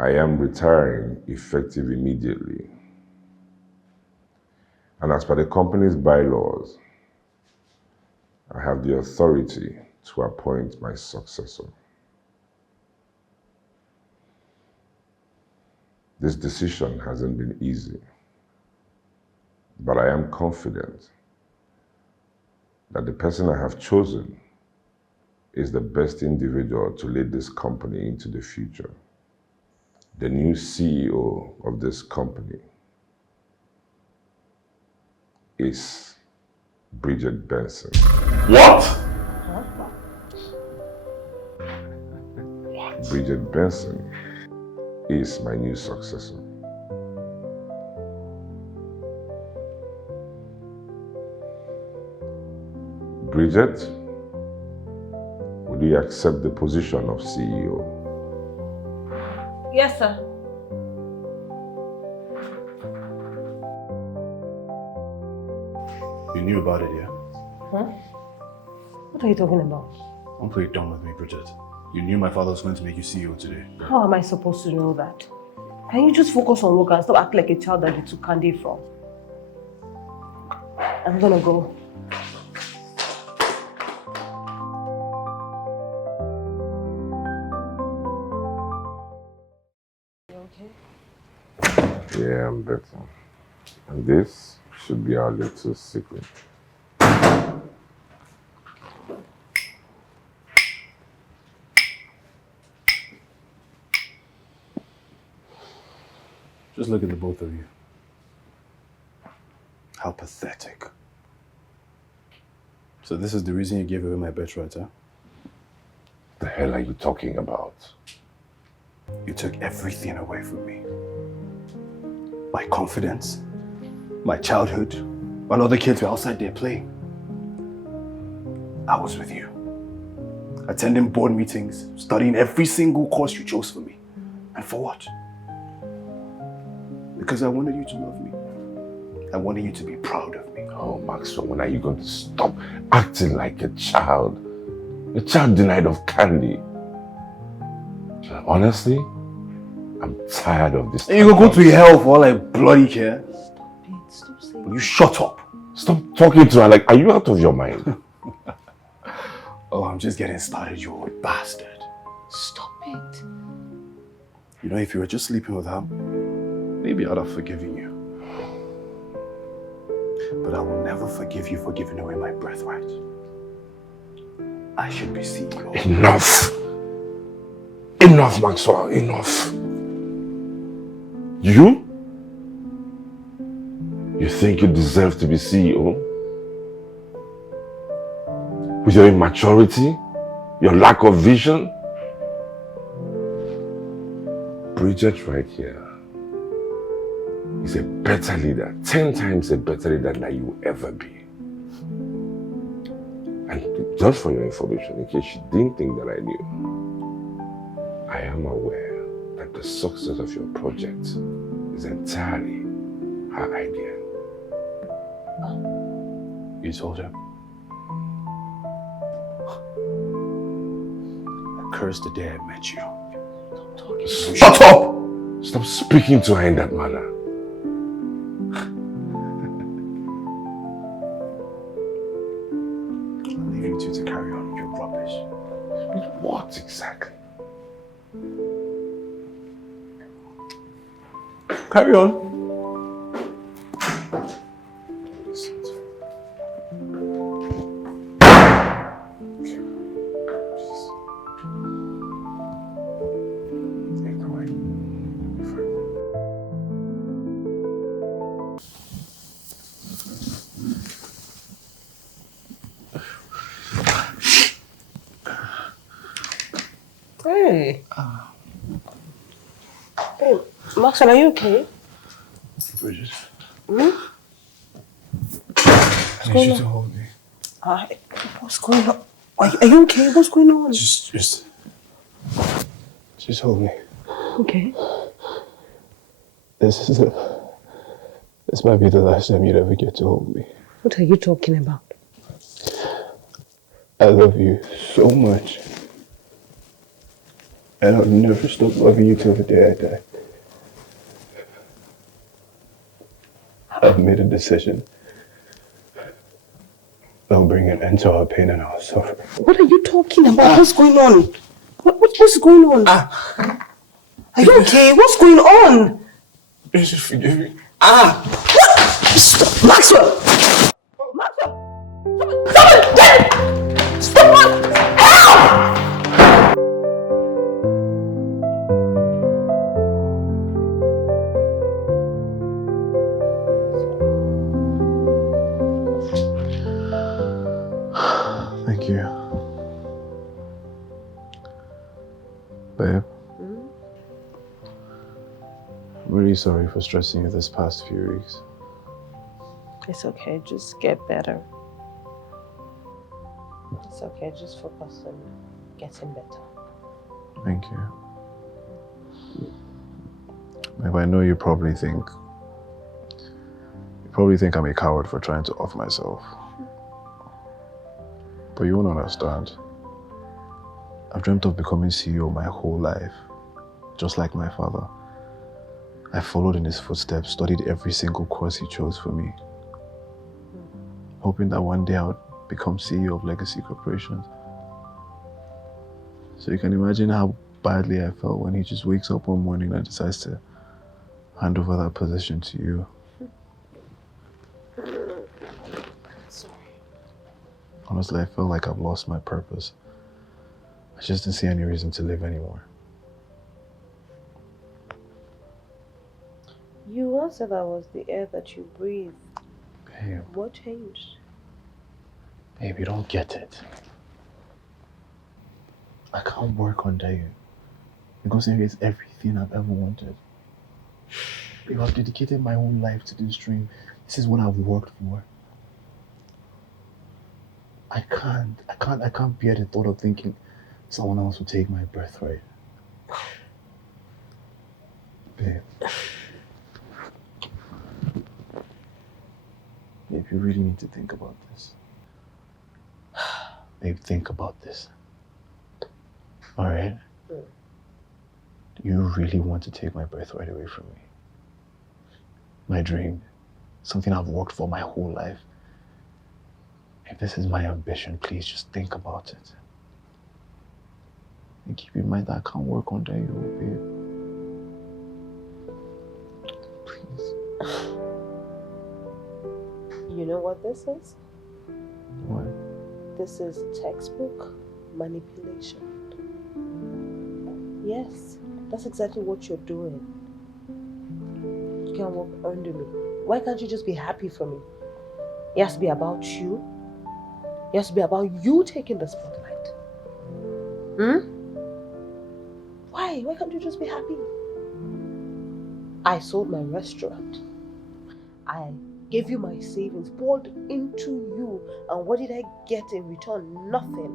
I am retiring effective immediately. And as per the company's bylaws, I have the authority to appoint my successor. This decision hasn't been easy, but I am confident that the person I have chosen is the best individual to lead this company into the future. The new CEO of this company is Bridget Benson. What? Bridget Benson is my new successor. Bridget, would you accept the position of CEO? Yes, sir. You knew about it, yeah? Huh? What are you talking about? Don't play dumb with me, Bridget. You knew my father was going to make you CEO today. How am I supposed to know that? Can you just focus on work and stop acting like a child that you took candy from? I'm gonna go. Yeah, I'm better. And this should be our little secret. Just look at the both of you. How pathetic. So this is the reason you gave away my birthright, huh? The hell are you talking about? You took everything away from me. My confidence, my childhood, while other kids were outside there playing. I was with you, attending board meetings, studying every single course you chose for me. And for what? Because I wanted you to love me. I wanted you to be proud of me. Oh, Maxwell, when are you going to stop acting like a child? A child denied of candy. Honestly, I'm tired of this. You go to hell for all I bloody care. Stop saying Will you shut up? Stop talking to her like, are you out of your mind? Oh, I'm just getting started, you old bastard. Stop it. You know, if you were just sleeping with her, maybe I'd have forgiven you. But I will never forgive you for giving away my birthright. I should be CEO. Enough! Enough, Maxwell, enough. You think you deserve to be CEO? With your immaturity, your lack of vision? Bridget right here is a better leader, 10 times a better leader than you will ever be. And just for your information, in case you didn't think that I knew, I am aware that the success of your project It's entirely her idea. You told her? I cursed the day I met you. Shut up! Stop speaking to her in that manner. I'll leave you two to carry on with your rubbish. What exactly? Carry on. Hey. Hey, Maxwell, are you okay? Bridget. Hmm? I need you to hold me. What's going on? Are you okay? What's going on? Just hold me. Okay. This might be the last time you'd ever get to hold me. What are you talking about? I love you so much. And I'll never stop loving you till the day I die. I've made a decision. I'll bring an end to our pain and our suffering. What are you talking about? What's going on? What's going on? Are you okay? What's going on? Just forgive me. What? Stop, Maxwell! Maxwell! Stop it! Stop it! Help! Thank you. Babe. I'm really sorry for stressing you this past few weeks. It's okay, just get better. It's okay, just focus on getting better. Thank you. Babe, I know you probably think I'm a coward for trying to off myself. But you won't understand. I've dreamt of becoming CEO my whole life, just like my father. I followed in his footsteps, studied every single course he chose for me, hoping that one day I would become CEO of Legacy Corporation. So you can imagine how badly I felt when he just wakes up one morning and decides to hand over that position to you. Honestly, I felt like I've lost my purpose. I just didn't see any reason to live anymore. You once said that was the air that you breathe. Babe. What changed? Babe, you don't get it. I can't work under you. Because it is everything I've ever wanted. Babe, I've dedicated my whole life to this dream. This is what I've worked for. I can't bear the thought of thinking someone else will take my birthright. Babe. Babe, you really need to think about this. Babe, think about this. Alright? You really want to take my birthright away from me? My dream. Something I've worked for my whole life. If this is my ambition, please just think about it. And keep in mind that I can't work under you, babe. Please. You know what this is? What? This is textbook manipulation. Yes, that's exactly what you're doing. You can't work under me. Why can't you just be happy for me? It has to be about you. It has to be about you taking the spotlight. Why? Why can't you just be happy? I sold my restaurant. I gave you my savings, poured into you, and what did I get in return? Nothing.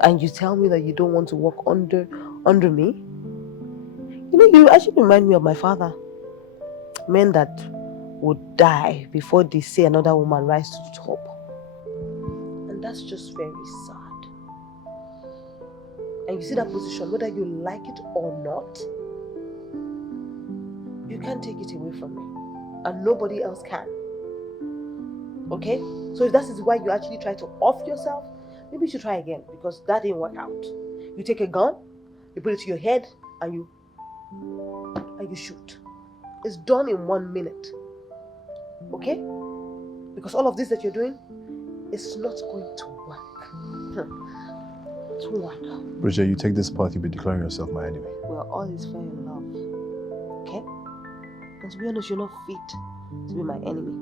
And you tell me that you don't want to work under me? You know, you actually remind me of my father. Men that would die before they see another woman rise to the top. And that's just very sad. And you see that position, whether you like it or not, you can't take it away from me. And nobody else can. Okay? So if that is why you actually try to off yourself, maybe you should try again, because that didn't work out. You take a gun, you put it to your head, and you shoot. It's done in 1 minute. Okay? Because all of this that you're doing is not going to work. It won't work. Bridget, you take this path, you'll be declaring yourself my enemy. Well, all is fair in love. Okay? And to be honest, you're not fit to be my enemy.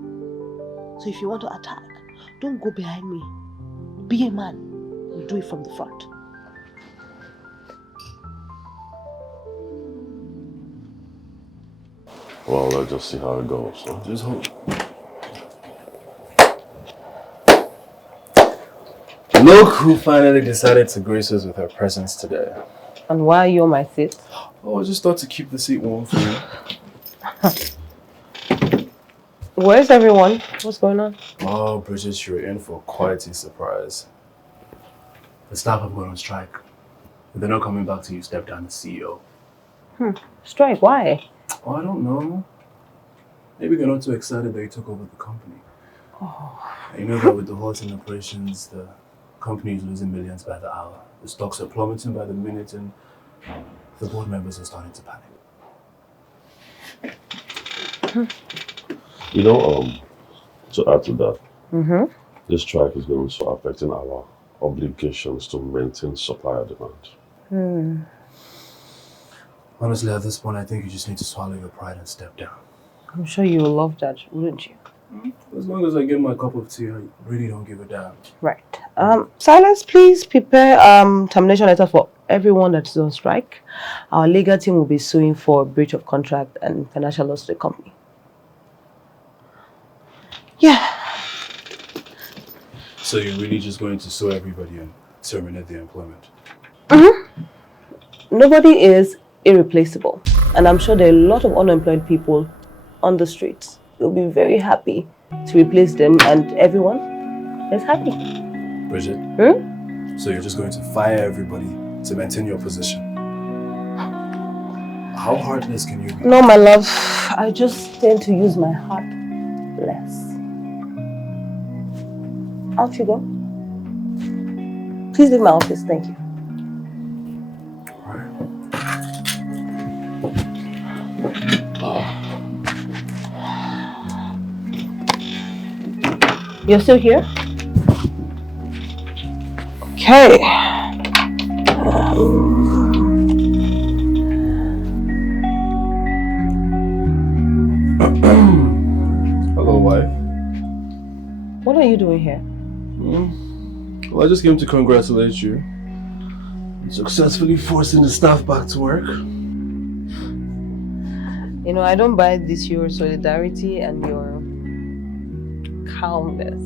So if you want to attack, don't go behind me. Be a man. You do it from the front. Well, let's just see how it goes. Huh? Just hope. Look who finally decided to grace us with her presence today. And why are you on my seat? Oh, I just thought to keep the seat warm for you. Where's everyone? What's going on? Oh, Bridget, you're in for quite a surprise. The staff have gone on strike. If they're not coming back to you, step down as CEO. Strike? Why? Oh, I don't know. Maybe they're not too excited that you took over the company. Oh. You know that with the halting operations, the company is losing millions by the hour. The stocks are plummeting by the minute, and the board members are starting to panic. You know, to add to that, this strike is going to affect our obligations to maintain supply and demand. Honestly, at this point, I think you just need to swallow your pride and step down. I'm sure you will love that, wouldn't you? As long as I get my cup of tea, I really don't give a damn. Right. Silas, please prepare termination letter for everyone that is on strike. Our legal team will be suing for breach of contract and financial loss to the company. Yeah. So you're really just going to sue everybody and terminate their employment? Nobody is irreplaceable. And I'm sure there are a lot of unemployed people on the streets. You'll be very happy to replace them, and everyone is happy. Bridget? So you're just going to fire everybody to maintain your position? How heartless can you be? No, my love. I just tend to use my heart less. Out you go. Please leave my office, thank you. You're still here? Okay. Hello, wife. What are you doing here? Well, I just came to congratulate you on successfully forcing the staff back to work. You know, I don't buy this your solidarity and your calmness.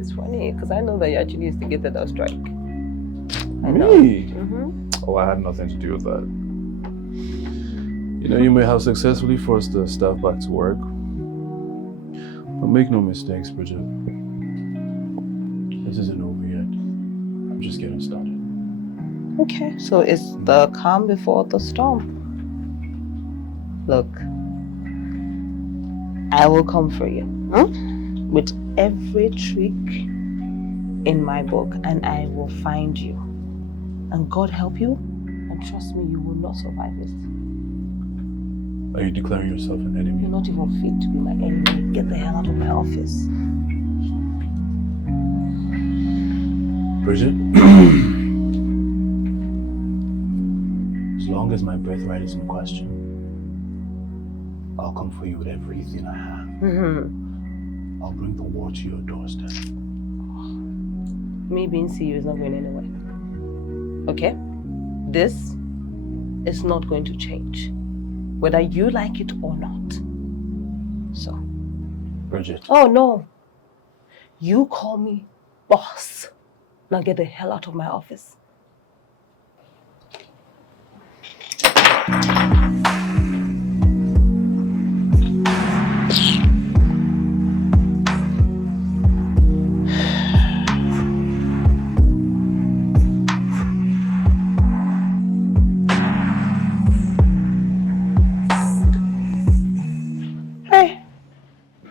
It's funny because I know that you actually instigated that strike. I know. Me? Oh, I had nothing to do with that. You know, you may have successfully forced the staff back to work, but make no mistakes, Bridget. This isn't over yet. I'm just getting started. Okay, so it's the calm before the storm. Look, I will come for you with every trick in my book, and I will find you. And God help you, and trust me, you will not survive it. Are you declaring yourself an enemy? You're not even fit to be my enemy. Get the hell out of my office. Bridget? As long as my birthright is in question, I'll come for you with everything I have. I'll bring the war to your doorstep. Me being CEO is not going anywhere. Okay? This is not going to change, whether you like it or not. So. Bridget. Oh no. You call me boss. Now get the hell out of my office.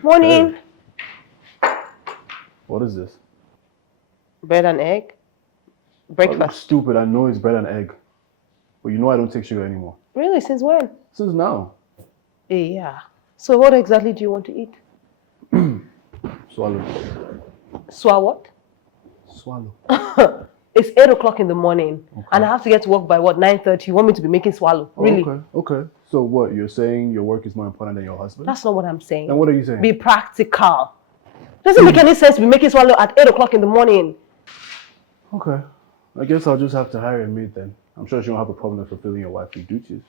Morning. What is this? Bread and egg. Oh, Breakfast. stupid, I know it's bread and egg. But you know I don't take sugar anymore. Really? Since when? Since now. Yeah. So what exactly do you want to eat? Swallow. What? Swallow. It's 8 o'clock in the morning. Okay. And I have to get to work by what, 9:30? You want me to be making swallow? Really? Okay. So what, you're saying your work is more important than your husband? That's not what I'm saying. Then what are you saying? Be practical. Doesn't make any sense to be making swallow at 8 o'clock in the morning. Okay. I guess I'll just have to hire a maid then. I'm sure she won't have a problem fulfilling your wifely duties.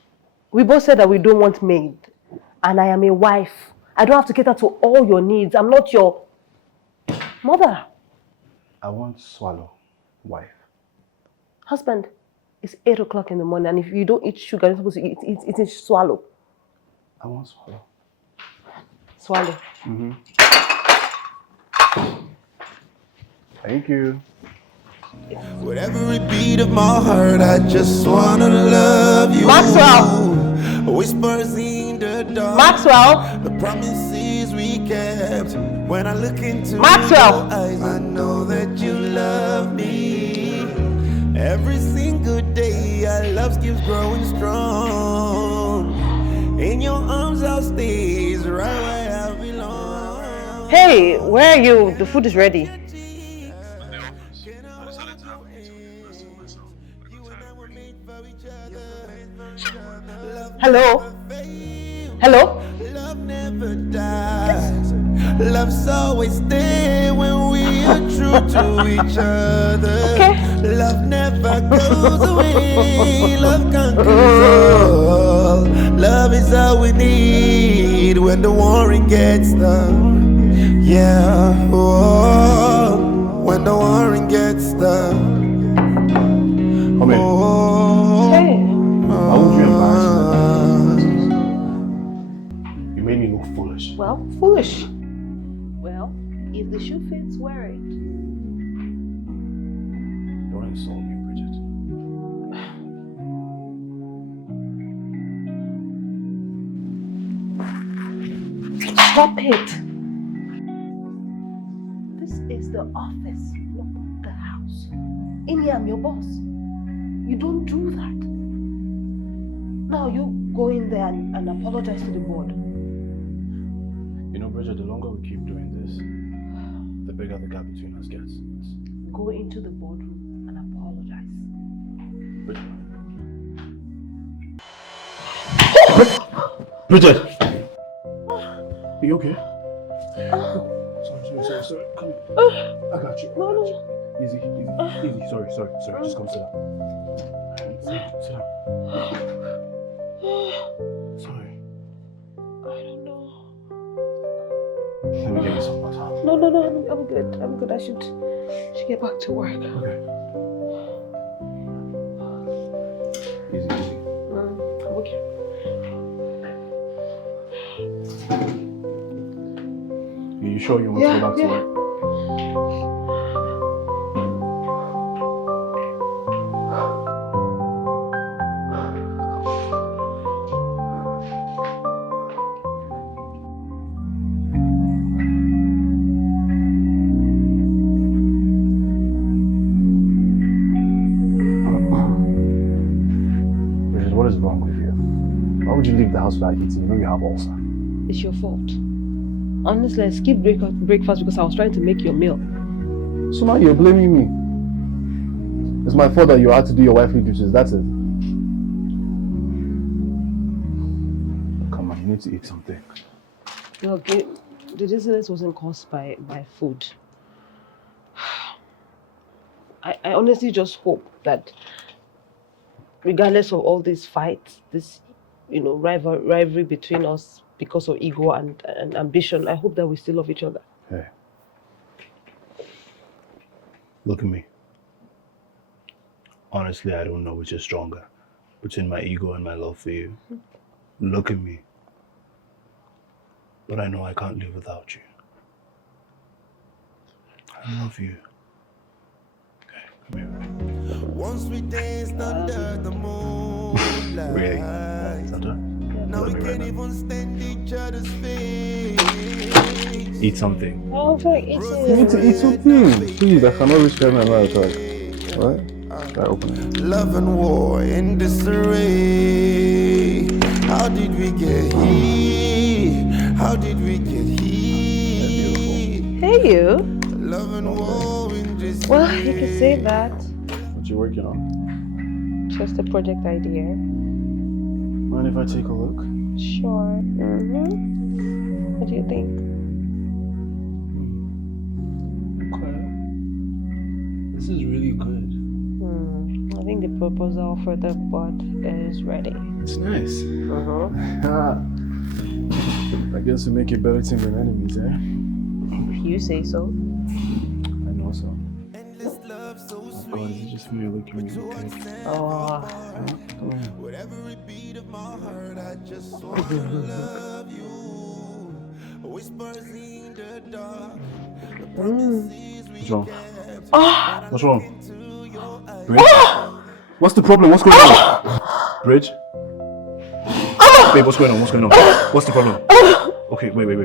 We both said that we don't want maid. And I am a wife. I don't have to cater to all your needs. I'm not your mother. I want swallow, wife. Husband, it's 8 o'clock in the morning, and if you don't eat sugar, you're supposed to eat swallow. I want swallow. Swallow. Mm-hmm. Thank you. With every beat of my heart, I just wanna love you. Maxwell! Whispers in the dark. Maxwell! The promises we kept. When I look into Maxwell! your eyes, I know that you love me. Every single day, our love keeps growing strong. In your arms, I'll stay right where I belong. Hey, where are you? The food is ready. Hello? Hello? Love never dies. Love's always there when we are true to each other. Okay. Love never goes away. Love conquers all. Love is all we need when the warring gets tough. Yeah, oh, when the warring gets tough. Come in. Oh, Hey. Why would you embarrass me? You made me look foolish. Well, foolish. Well, if the shoe fits, wear it. Don't insult me, Bridget. Stop it. This is the office, not the house. In here, I'm your boss. You don't do that. Now you go in there and apologize to the board. You know, Bridget, the longer we keep doing this, the bigger the gap between us gets. Go into the boardroom and apologize. Bridget! Are you okay? Sorry. Come here. I got you. No. Easy. Sorry. Just come sit down. Sit down. Sorry. I don't know. Let me get you some water. No, I'm good. I should get back to work. Okay. Easy. I'm okay. Are you sure you want to go back to work? Bridget, what is wrong with you? Why would you leave the house without eating? You know you have ulcer. It's your fault. Honestly, I skipped breakfast because I was trying to make your meal. So now you're blaming me. It's my fault that you had to do your wifely duties, that's it. Come on, you need to eat something. Look, the dizziness wasn't caused by food. I honestly just hope that regardless of all these fights, this rivalry between us because of ego and ambition, I hope that we still love each other. Hey. Look at me. Honestly, I don't know which is stronger, between my ego and my love for you. Look at me. But I know I can't live without you. I love you. Okay, come here. once we danced under the moonlight. Really? Is that done? Now we Let me can't right even stand each other's face. Eat something. Oh, I'm like You need to eat something. Please, I cannot reach my mouth. Alright? Try open it. Love and war in disarray. How did we get here? How did we get here? Hey, you. Love and war in disarray. Well, you could say that. What you working on? Just a project idea. Mind if I take a look? Sure. What do you think? Okay. This is really good. I think the proposal for the board is ready. It's nice. Uh-huh. I guess we make a better team than enemies, eh? If you say so. I know so. Oh God, is it just me looking really good? Oh. Come on. What's wrong? What's wrong? Bridge? What's the problem? What's going on? Bridge? Babe, what's going on? What's going on? What's the problem? Okay, wait. When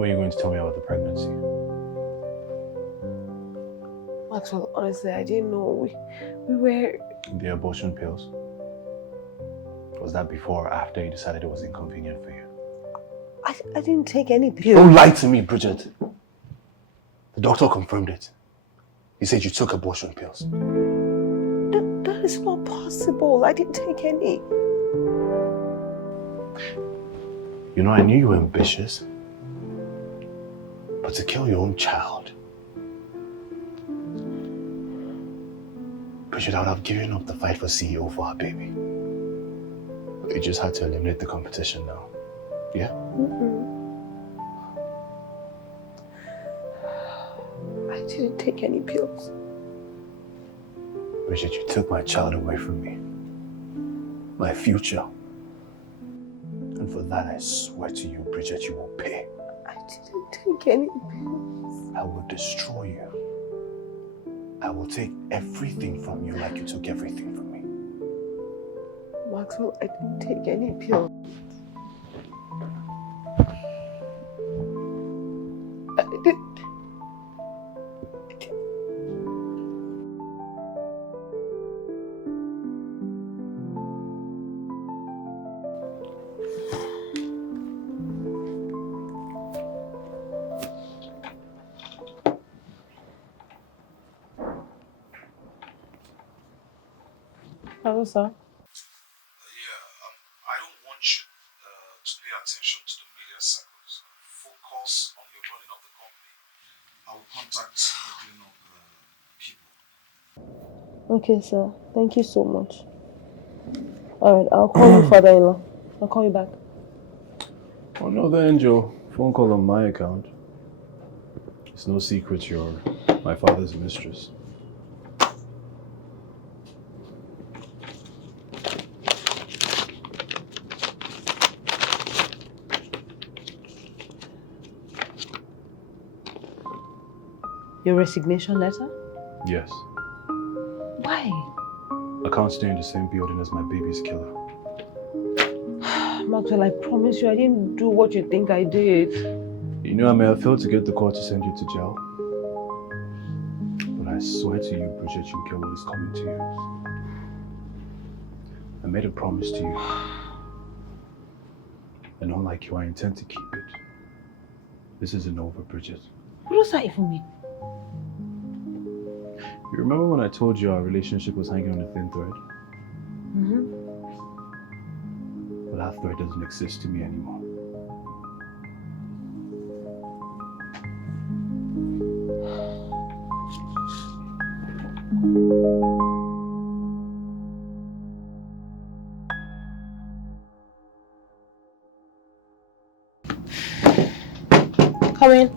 were you going to tell me about the pregnancy? Maxwell, honestly, I didn't know. We were... The abortion pills? Was that before or after you decided it was inconvenient for you? I didn't take any pills. Don't lie to me, Bridget. The doctor confirmed it. He said you took abortion pills. That is not possible. I didn't take any. You know, I knew you were ambitious. But to kill your own child... Bridget, I would have given up the fight for CEO for our baby. You just had to eliminate the competition now. Yeah? I didn't take any pills. Bridget, you took my child away from me. My future. And for that, I swear to you, Bridget, you will pay. I didn't take any pills. I will destroy you. I will take everything from you like you took everything from me. Maxwell, I didn't take any pills. I didn't. Hello, sir. I don't want you to pay attention to the media circles. Focus on the running of the company. I will contact the cleanup people. Okay, sir. Thank you so much. Alright, I'll call you father-in-law. I'll call you back. Oh no, the angel. Phone call on my account. It's no secret you're my father's mistress. Your resignation letter? Yes. Why? I can't stay in the same building as my baby's killer. Maxwell, I promise you I didn't do what you think I did. You know, I may have failed to get the court to send you to jail. But I swear to you, Bridget, you'll get what is coming to you. I made a promise to you. And unlike you, I intend to keep it. This isn't over, Bridget. What does that even mean? You remember when I told you our relationship was hanging on a thin thread? Well, that thread doesn't exist to me anymore. Come in.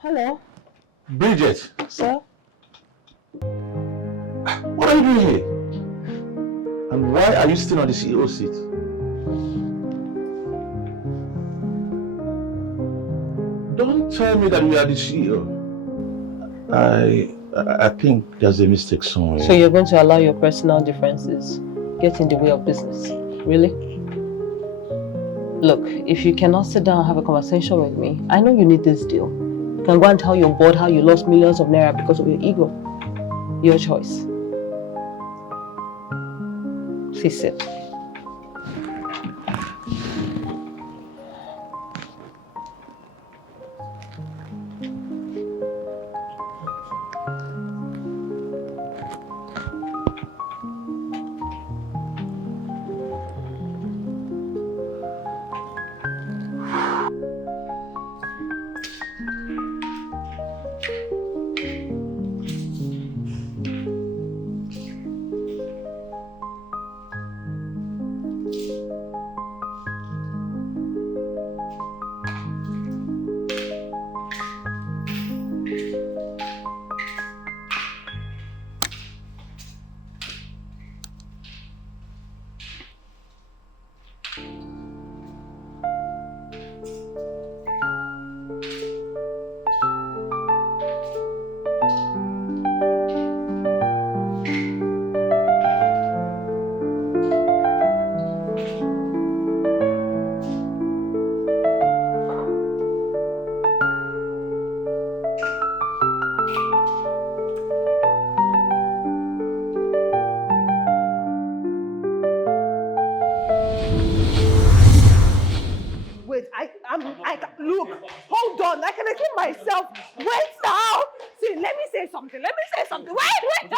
Hello, Bridget, sir. what are you doing here? And why are you still on the CEO seat? Don't tell me that you are the CEO. I think there's a mistake somewhere. So you're going to allow your personal differences get in the way of business? Really? Look, if you cannot sit down and have a conversation with me, I know you need this deal. You can go and tell your board how you lost millions of naira because of your ego. Your choice. Please sit. Look, hold on. I can explain myself. Wait now. See, let me say something. Wait.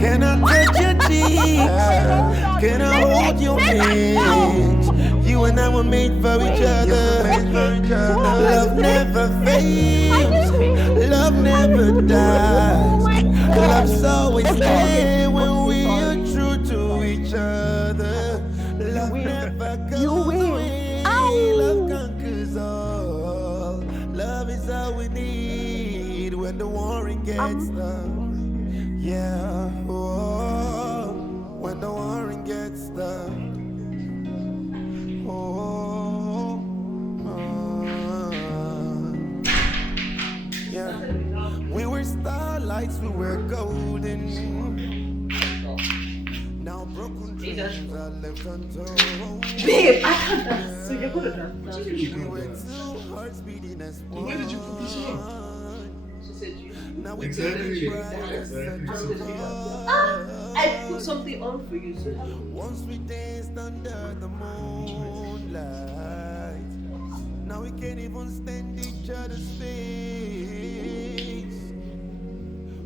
Can I touch your cheeks? Can I hold your hands? You and I were made for each other. Love never fades. Love never dies. Love's always there when we are true to each other. Love never goes away. Love conquers all. Love is all we need when the warring gets tough. Yeah, oh, when the warring gets tough. Yeah, we were starlights, we were golden. Now broken dreams are left untold. Babe, I can't dance. So you're good at dance. We were two hearts beating as one. Where did you put this on? She said you. Now we Exactly. I put something on for you. So once we danced under the moonlight. Now we can't even stand each other's face.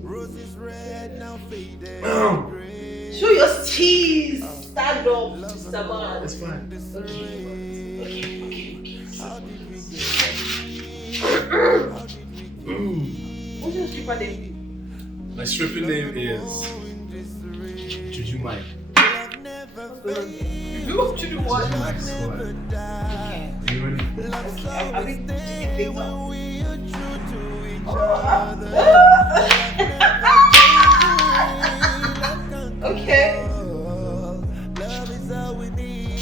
Roses red, now faded gray. show your teeth. Stand up, Mr. Man. It's fine. What's your stripper name? My stripper name is Juju Mike. You do what? Mike's squad. You ready? Okay.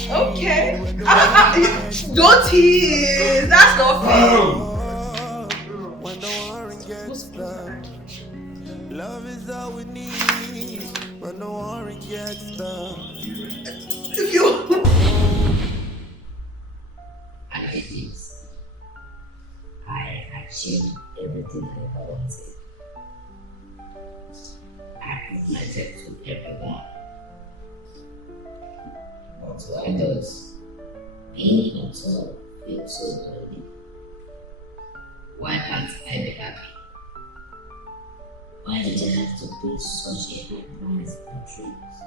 Okay. Don't tease. That's not fair. When the warring gets tough, love is all we need. When the warring gets tough. I achieved everything I ever wanted. I put myself to everyone. But why does being on top feel so lonely? Why can't I be happy? Why did I have to pay such a high price for dreams?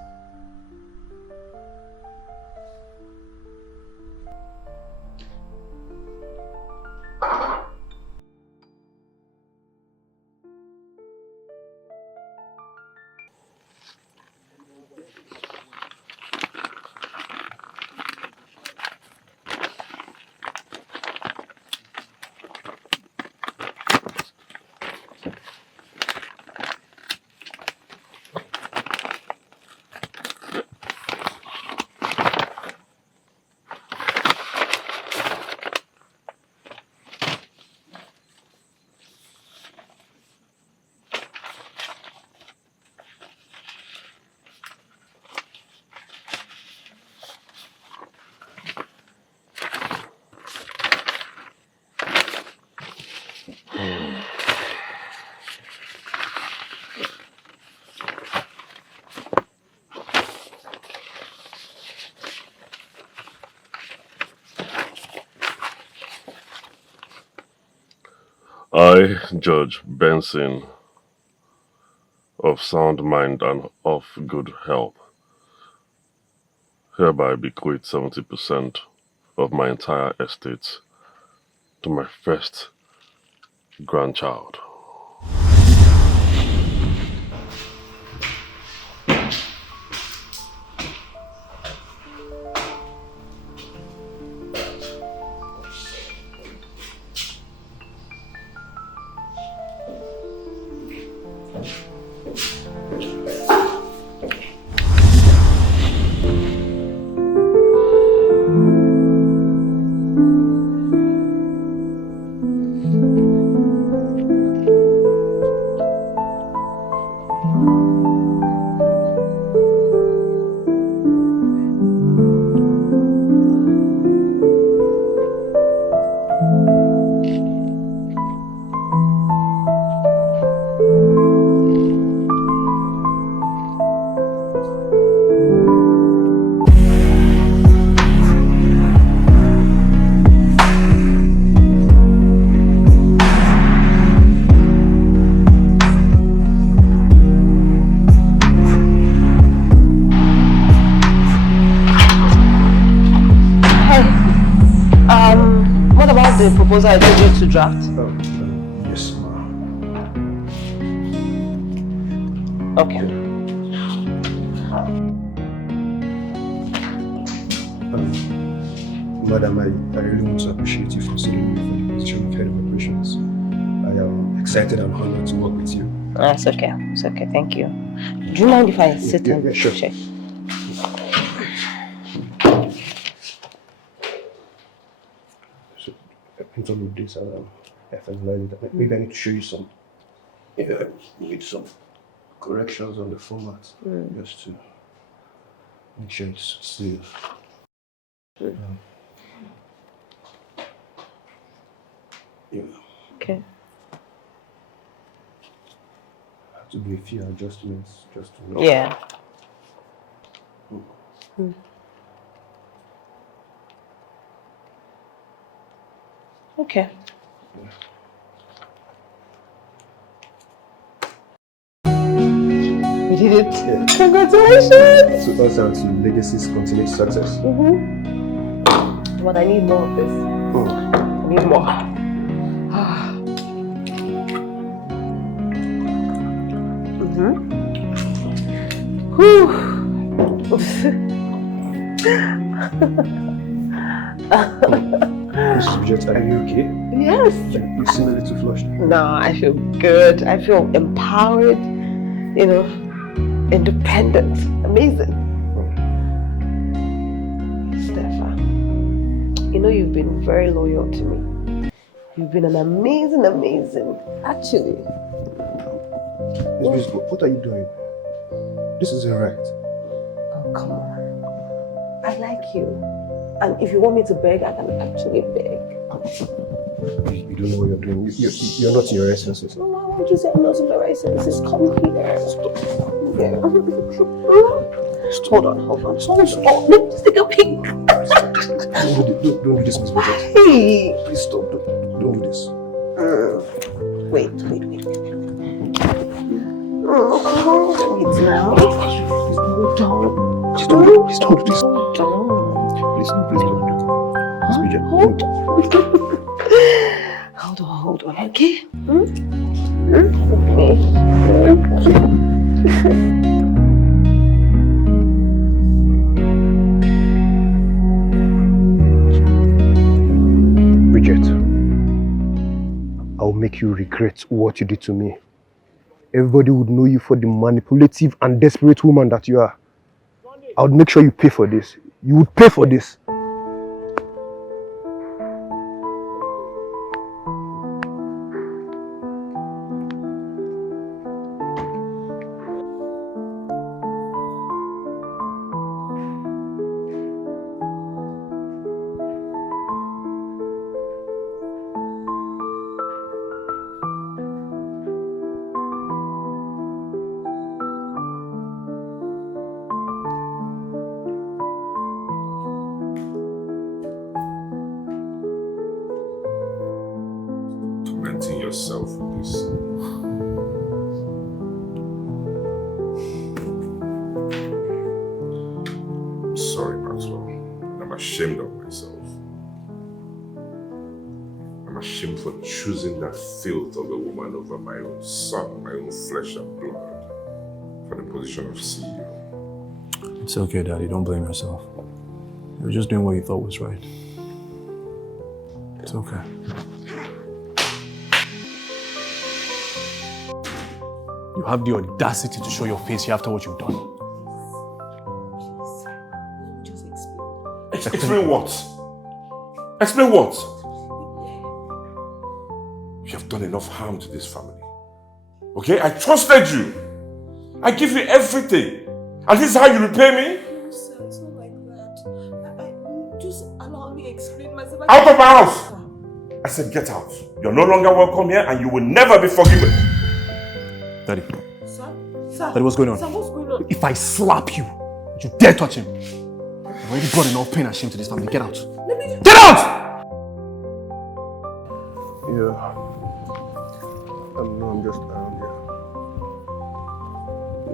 I, Judge Benson, of sound mind and of good health, hereby bequeath 70% of my entire estate to my first grandchild. What about the proposal I told you to draft? Yes, ma'am. Okay. Madam, I really want to appreciate you for considering me for the position of head of operations. I am excited and honored to work with you. That's okay. It's okay. Thank you. Do you mind if I sit and sure. check? So, in terms of this, I finalized it. Maybe I need to show you some. Yeah, need some corrections on the format, just to make sure it's still. Yeah. Okay. I have to do a few adjustments just to. Yeah. Okay. We did it. Yeah. Congratulations. So us and to legacy's continued success. But I need more of this. I need more. Mrs. Bridget, are you okay? Yes. You seem a little flushed. No, I feel good. I feel empowered, independent. Amazing. Stefan, you've been very loyal to me. You've been an amazing, actually. Miss Bridget, what are you doing? This isn't right. Oh, come on. I like you. And if you want me to beg, I can actually beg. You don't know what you're doing. You're not in your right senses. No, why won't you say I'm not in my right senses? Come here. Stop. Yeah. Hold on. Let me just take a peek. Don't do this, Miss Bridget. Hey. Please stop. Don't do this. Wait. Wait now. Hold on. Please don't do this. Hold on. Please don't do this. Miss Bridget, Hold on, okay? Okay. Bridget, I'll make you regret what you did to me. Everybody would know you for the manipulative and desperate woman that you are. I would make sure you pay for this. You would pay for this. tormenting yourself with this. I'm sorry, Maxwell. And I'm ashamed of myself. I'm ashamed for choosing that filth of a woman over my own son, my own flesh and blood, for the position of CEO. It's okay, Daddy. Don't blame yourself. You were just doing what you thought was right. It's okay. You have the audacity to show your face here after what you've done. Just explain. Explain what? Explain what? You have done enough harm to this family. Okay? I trusted you. I give you everything. And this is how you repay me? No, sir, it's not like that. Just allow me to explain myself. Out of my house! I said get out. You're no longer welcome here and you will never be forgiven. Daddy. Sir? Daddy, what's going on? Sir, what's going on? If I slap you, you dare touch him. You've already brought enough pain and shame to this family. Get out. Get out! Yeah. No, I'm just around here.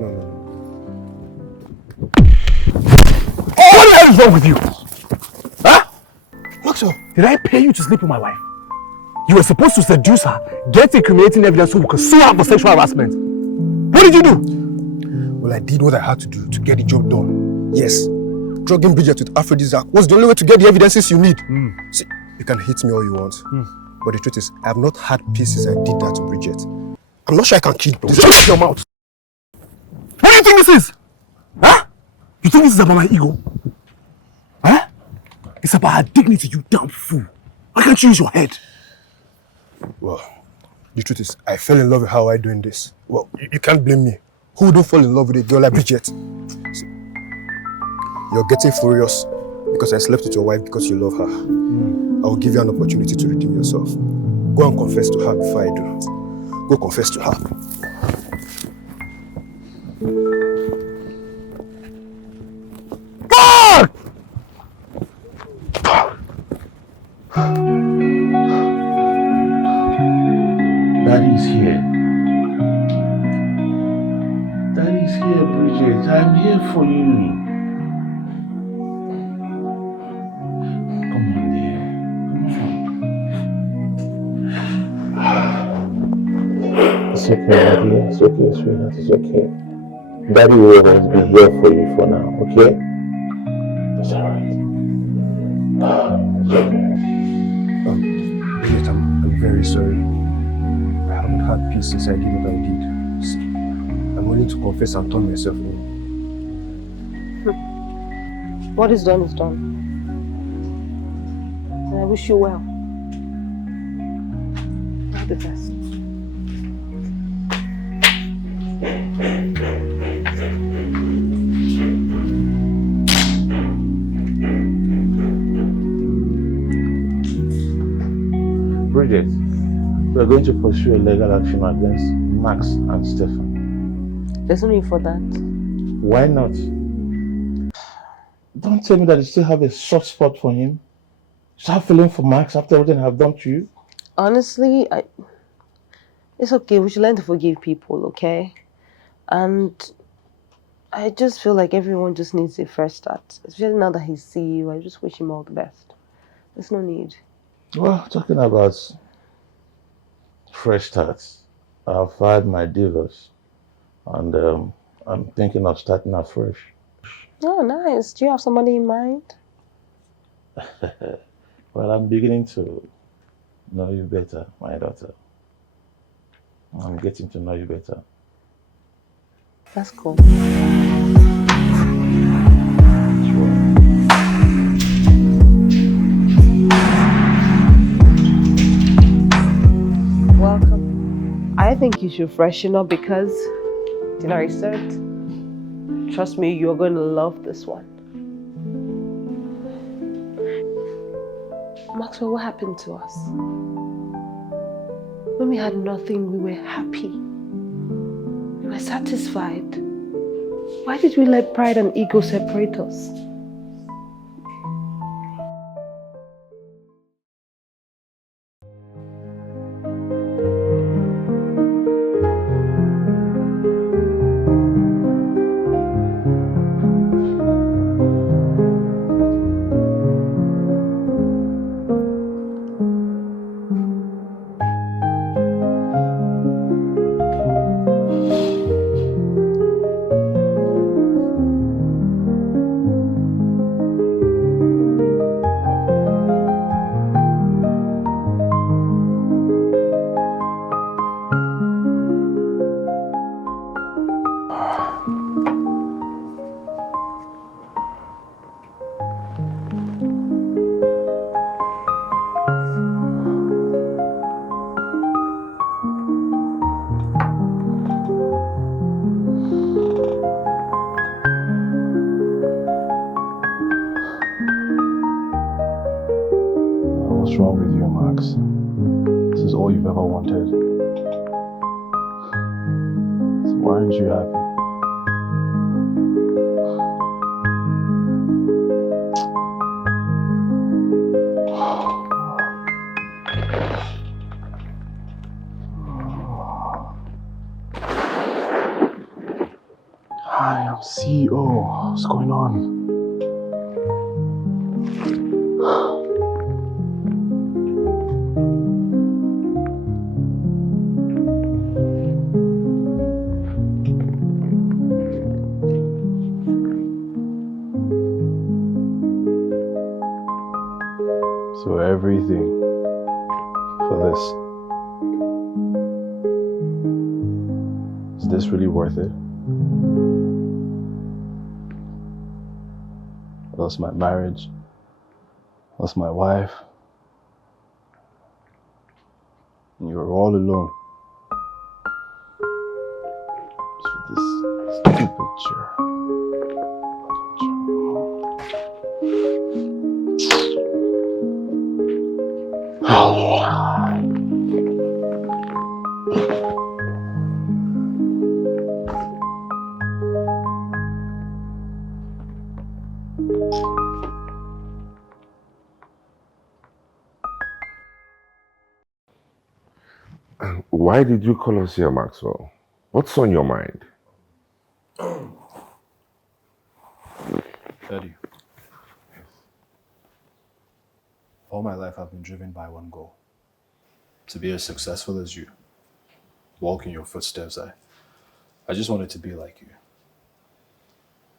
No. Oh, what the hell is wrong with you? Huh? Maxwell, did I pay you to sleep with my wife? You were supposed to seduce her, get incriminating evidence so we could sue her for sexual harassment. What did you do? Well, I did what I had to do to get the job done. Yes. Drugging Bridget with aphrodisiac was the only way to get the evidences you need. See, you can hit me all you want. But the truth is, I have not had peace since I did that to Bridget. I'm not sure I can keep it. Shut your mouth. What do you think this is? Huh? You think this is about my ego? Huh? It's about her dignity, you damn fool. Why can't you use your head? Well, the truth is, I fell in love with her while doing this. Well, you can't blame me. Who don't fall in love with a girl like Bridget? See, you're getting furious because I slept with your wife because you love her. I will give you an opportunity to redeem yourself. Go and confess to her before I do. Go confess to her. God! Daddy's here. Daddy's here, Bridget. I'm here for you. Come on, dear. Come on. It's okay, Daddy. It's okay, sweetheart. It's okay. Daddy will always be here for you for now, okay? It's alright. It's okay. Bridget, I'm very sorry. I haven't had peace since I did what I did. See, I'm willing to confess and turn myself in. What is done is done. And I wish you well. All the best. Bridget, we are going to pursue a legal action against Max and Stefan. There's no need for that. Why not? Don't tell me that you still have a soft spot for him. Start feeling for Max after everything I've done to you. Honestly, it's okay. We should learn to forgive people, okay? And I just feel like everyone just needs a fresh start. Especially now that he's CEO, I just wish him all the best. There's no need. Well, talking about fresh starts, I've fired my divorce and I'm thinking of starting afresh. Oh, nice. Do you have somebody in mind? Well, I'm beginning to know you better, my daughter. I'm getting to know you better. That's cool. Welcome. I think you should freshen up because dinner is served. Trust me, you're going to love this one. Maxwell, what happened to us? When we had nothing, we were happy. We were satisfied. Why did we let pride and ego separate us? What's wrong with you, Max? This is all you've ever wanted. So why aren't you happy? Hi, I'm CEO. What's going on? So everything for this. Is this really worth it? I lost my marriage, lost my wife, and you were all alone. Just for this stupid chair. Why did you call us here, Maxwell? What's on your mind? Daddy, all my life I've been driven by one goal. To be as successful as you. Walk in your footsteps. I just wanted to be like you.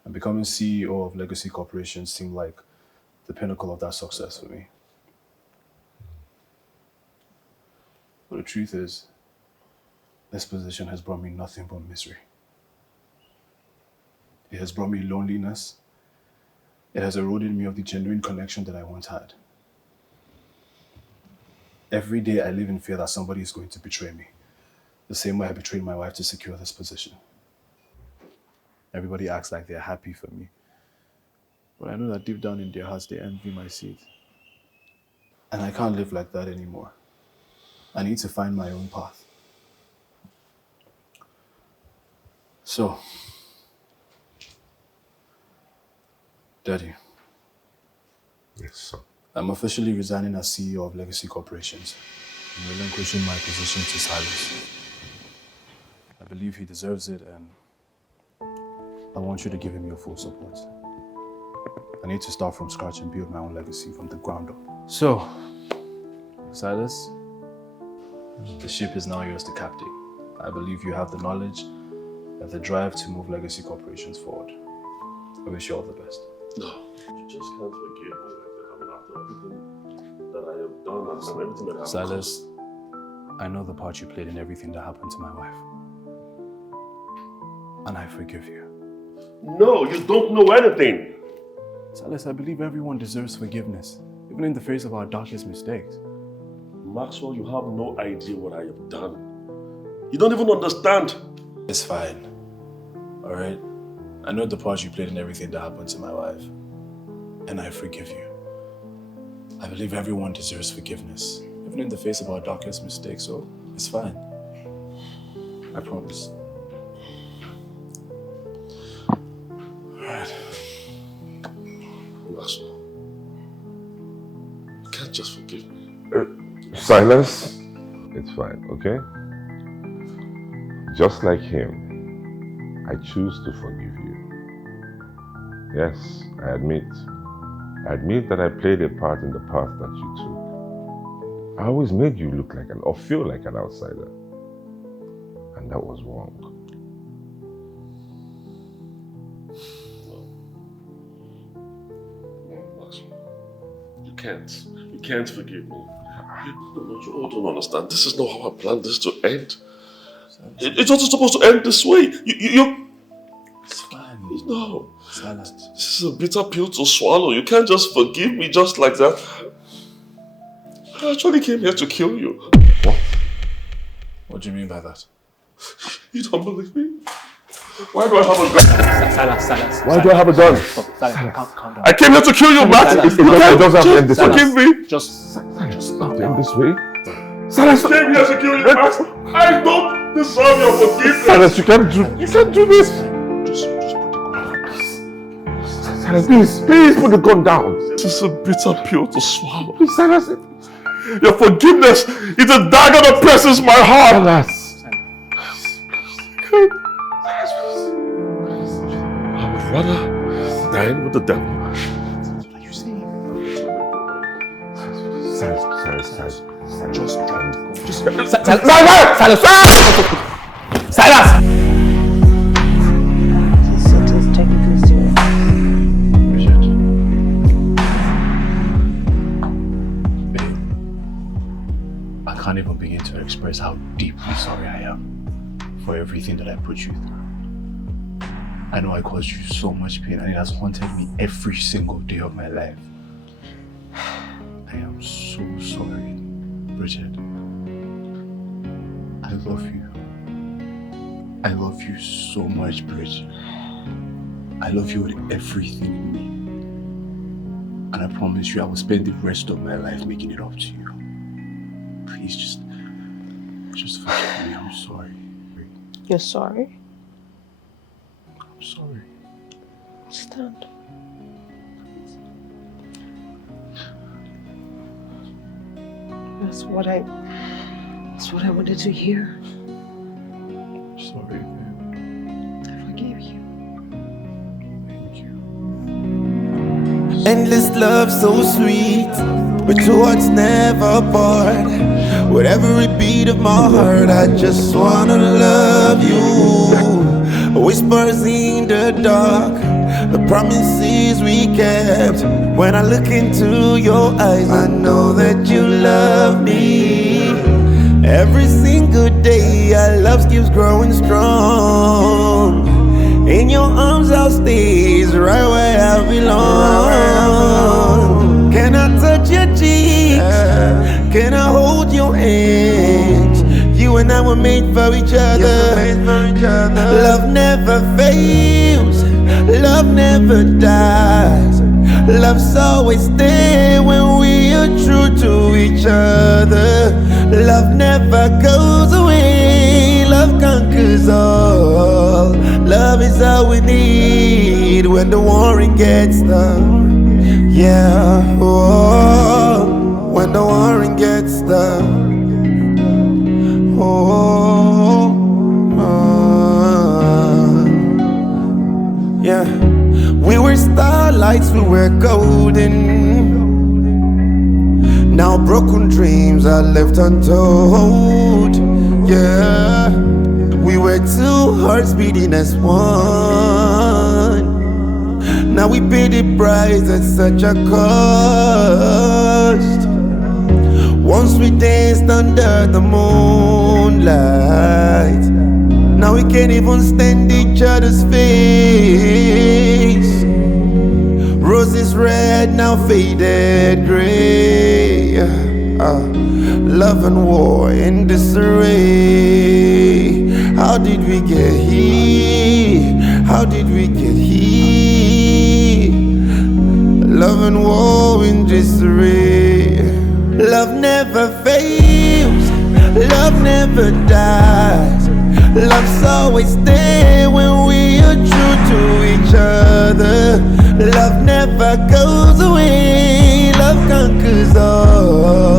And becoming CEO of Legacy Corporation seemed like the pinnacle of that success for me. But the truth is, this position has brought me nothing but misery. It has brought me loneliness. It has eroded me of the genuine connection that I once had. Every day I live in fear that somebody is going to betray me. The same way I betrayed my wife to secure this position. Everybody acts like they're happy for me. But I know that deep down in their hearts they envy my seat. And I can't live like that anymore. I need to find my own path. So, Daddy. Yes, sir. I'm officially resigning as CEO of Legacy Corporations and relinquishing my position to Silas. I believe he deserves it, and I want you to give him your full support. I need to start from scratch and build my own legacy from the ground up. So, Silas, the ship is now yours to captain. I believe you have the knowledge and the drive to move Legacy Corporations forward. I wish you all the best. No, you just can't forgive me like that. I mean, after everything that I have done and everything that happened. Silas, I know the part you played in everything that happened to my wife. And I forgive you. No, you don't know anything. Silas, I believe everyone deserves forgiveness, even in the face of our darkest mistakes. Maxwell, you have no idea what I have done. You don't even understand. It's fine. Alright? I know the part you played in everything that happened to my wife. And I forgive you. I believe everyone deserves forgiveness, even in the face of our darkest mistakes, so it's fine. I promise. Alright. Maxwell, you can't just forgive me. Silas, it's fine, okay? Just like him, I choose to forgive you. Yes, I admit that I played a part in the path that you took. I always made you look like or feel like an outsider. And that was wrong. You can't forgive me. You all don't understand. This is not how I planned this to end. It wasn't supposed to end this way. You It's fine. No. Silas. This is a bitter pill to swallow. You can't just forgive me just like that. I actually came here to kill you. What? What do you mean by that? You don't believe me? Why do I have a gun? Silence. Why do I have a gun? Silence. Calm down. I came here to kill you, Max. Silence. You can't Just forgive me. Just Not in this way. Silence. I came here to kill you, Max. I don't deserve your forgiveness. Silence, you can't do this. put the gun down. Silence, please put the gun down. This is a bitter pill to swallow. Please, silence it. Your forgiveness is a dagger that presses my heart. Silence. I would rather die with the devil. What are you saying? Silence. Just drop the gun. Silence! This is technically serious. Babe, I can't even begin to express how deeply sorry I am for everything that I put you through. I know I caused you so much pain and it has haunted me every single day of my life. I am so sorry, Bridget. I love you. I love you so much, Bridget. I love you with everything in me. And I promise you I will spend the rest of my life making it up to you. Please just forgive me. I'm sorry. You're sorry? I'm sorry. Stand. That's what I wanted to hear. Sorry, babe. I forgive you. Thank you. Endless love so sweet, but your heart's never bored. With every beat of my heart, I just wanna love you. Whispers in the dark, the promises we kept. When I look into your eyes, I know that you love me. Every single day, our love keeps growing strong. In your arms I'll stay, right where I belong. Can I touch your cheeks? Can I hold your hands? You and I were made for each other. Love never fails. Love never dies. Love's always there when we are true to each other. Love never goes away. Love conquers all. Love is all we need when the warring gets tough. Yeah, oh, when the warring gets tough. Yeah, we were starlights, we were golden. Now broken dreams are left untold. Yeah, we were two hearts beating as one. Now we pay the price at such a cost. Once we danced under the moonlight. Now we can't even stand each other's face. Roses red, now faded gray. Love and war in disarray. How did we get here? How did we get here? Love and war in disarray. Love never fails. Love never dies. Love's always there when we are true to each other. Love never goes away. Love conquers all.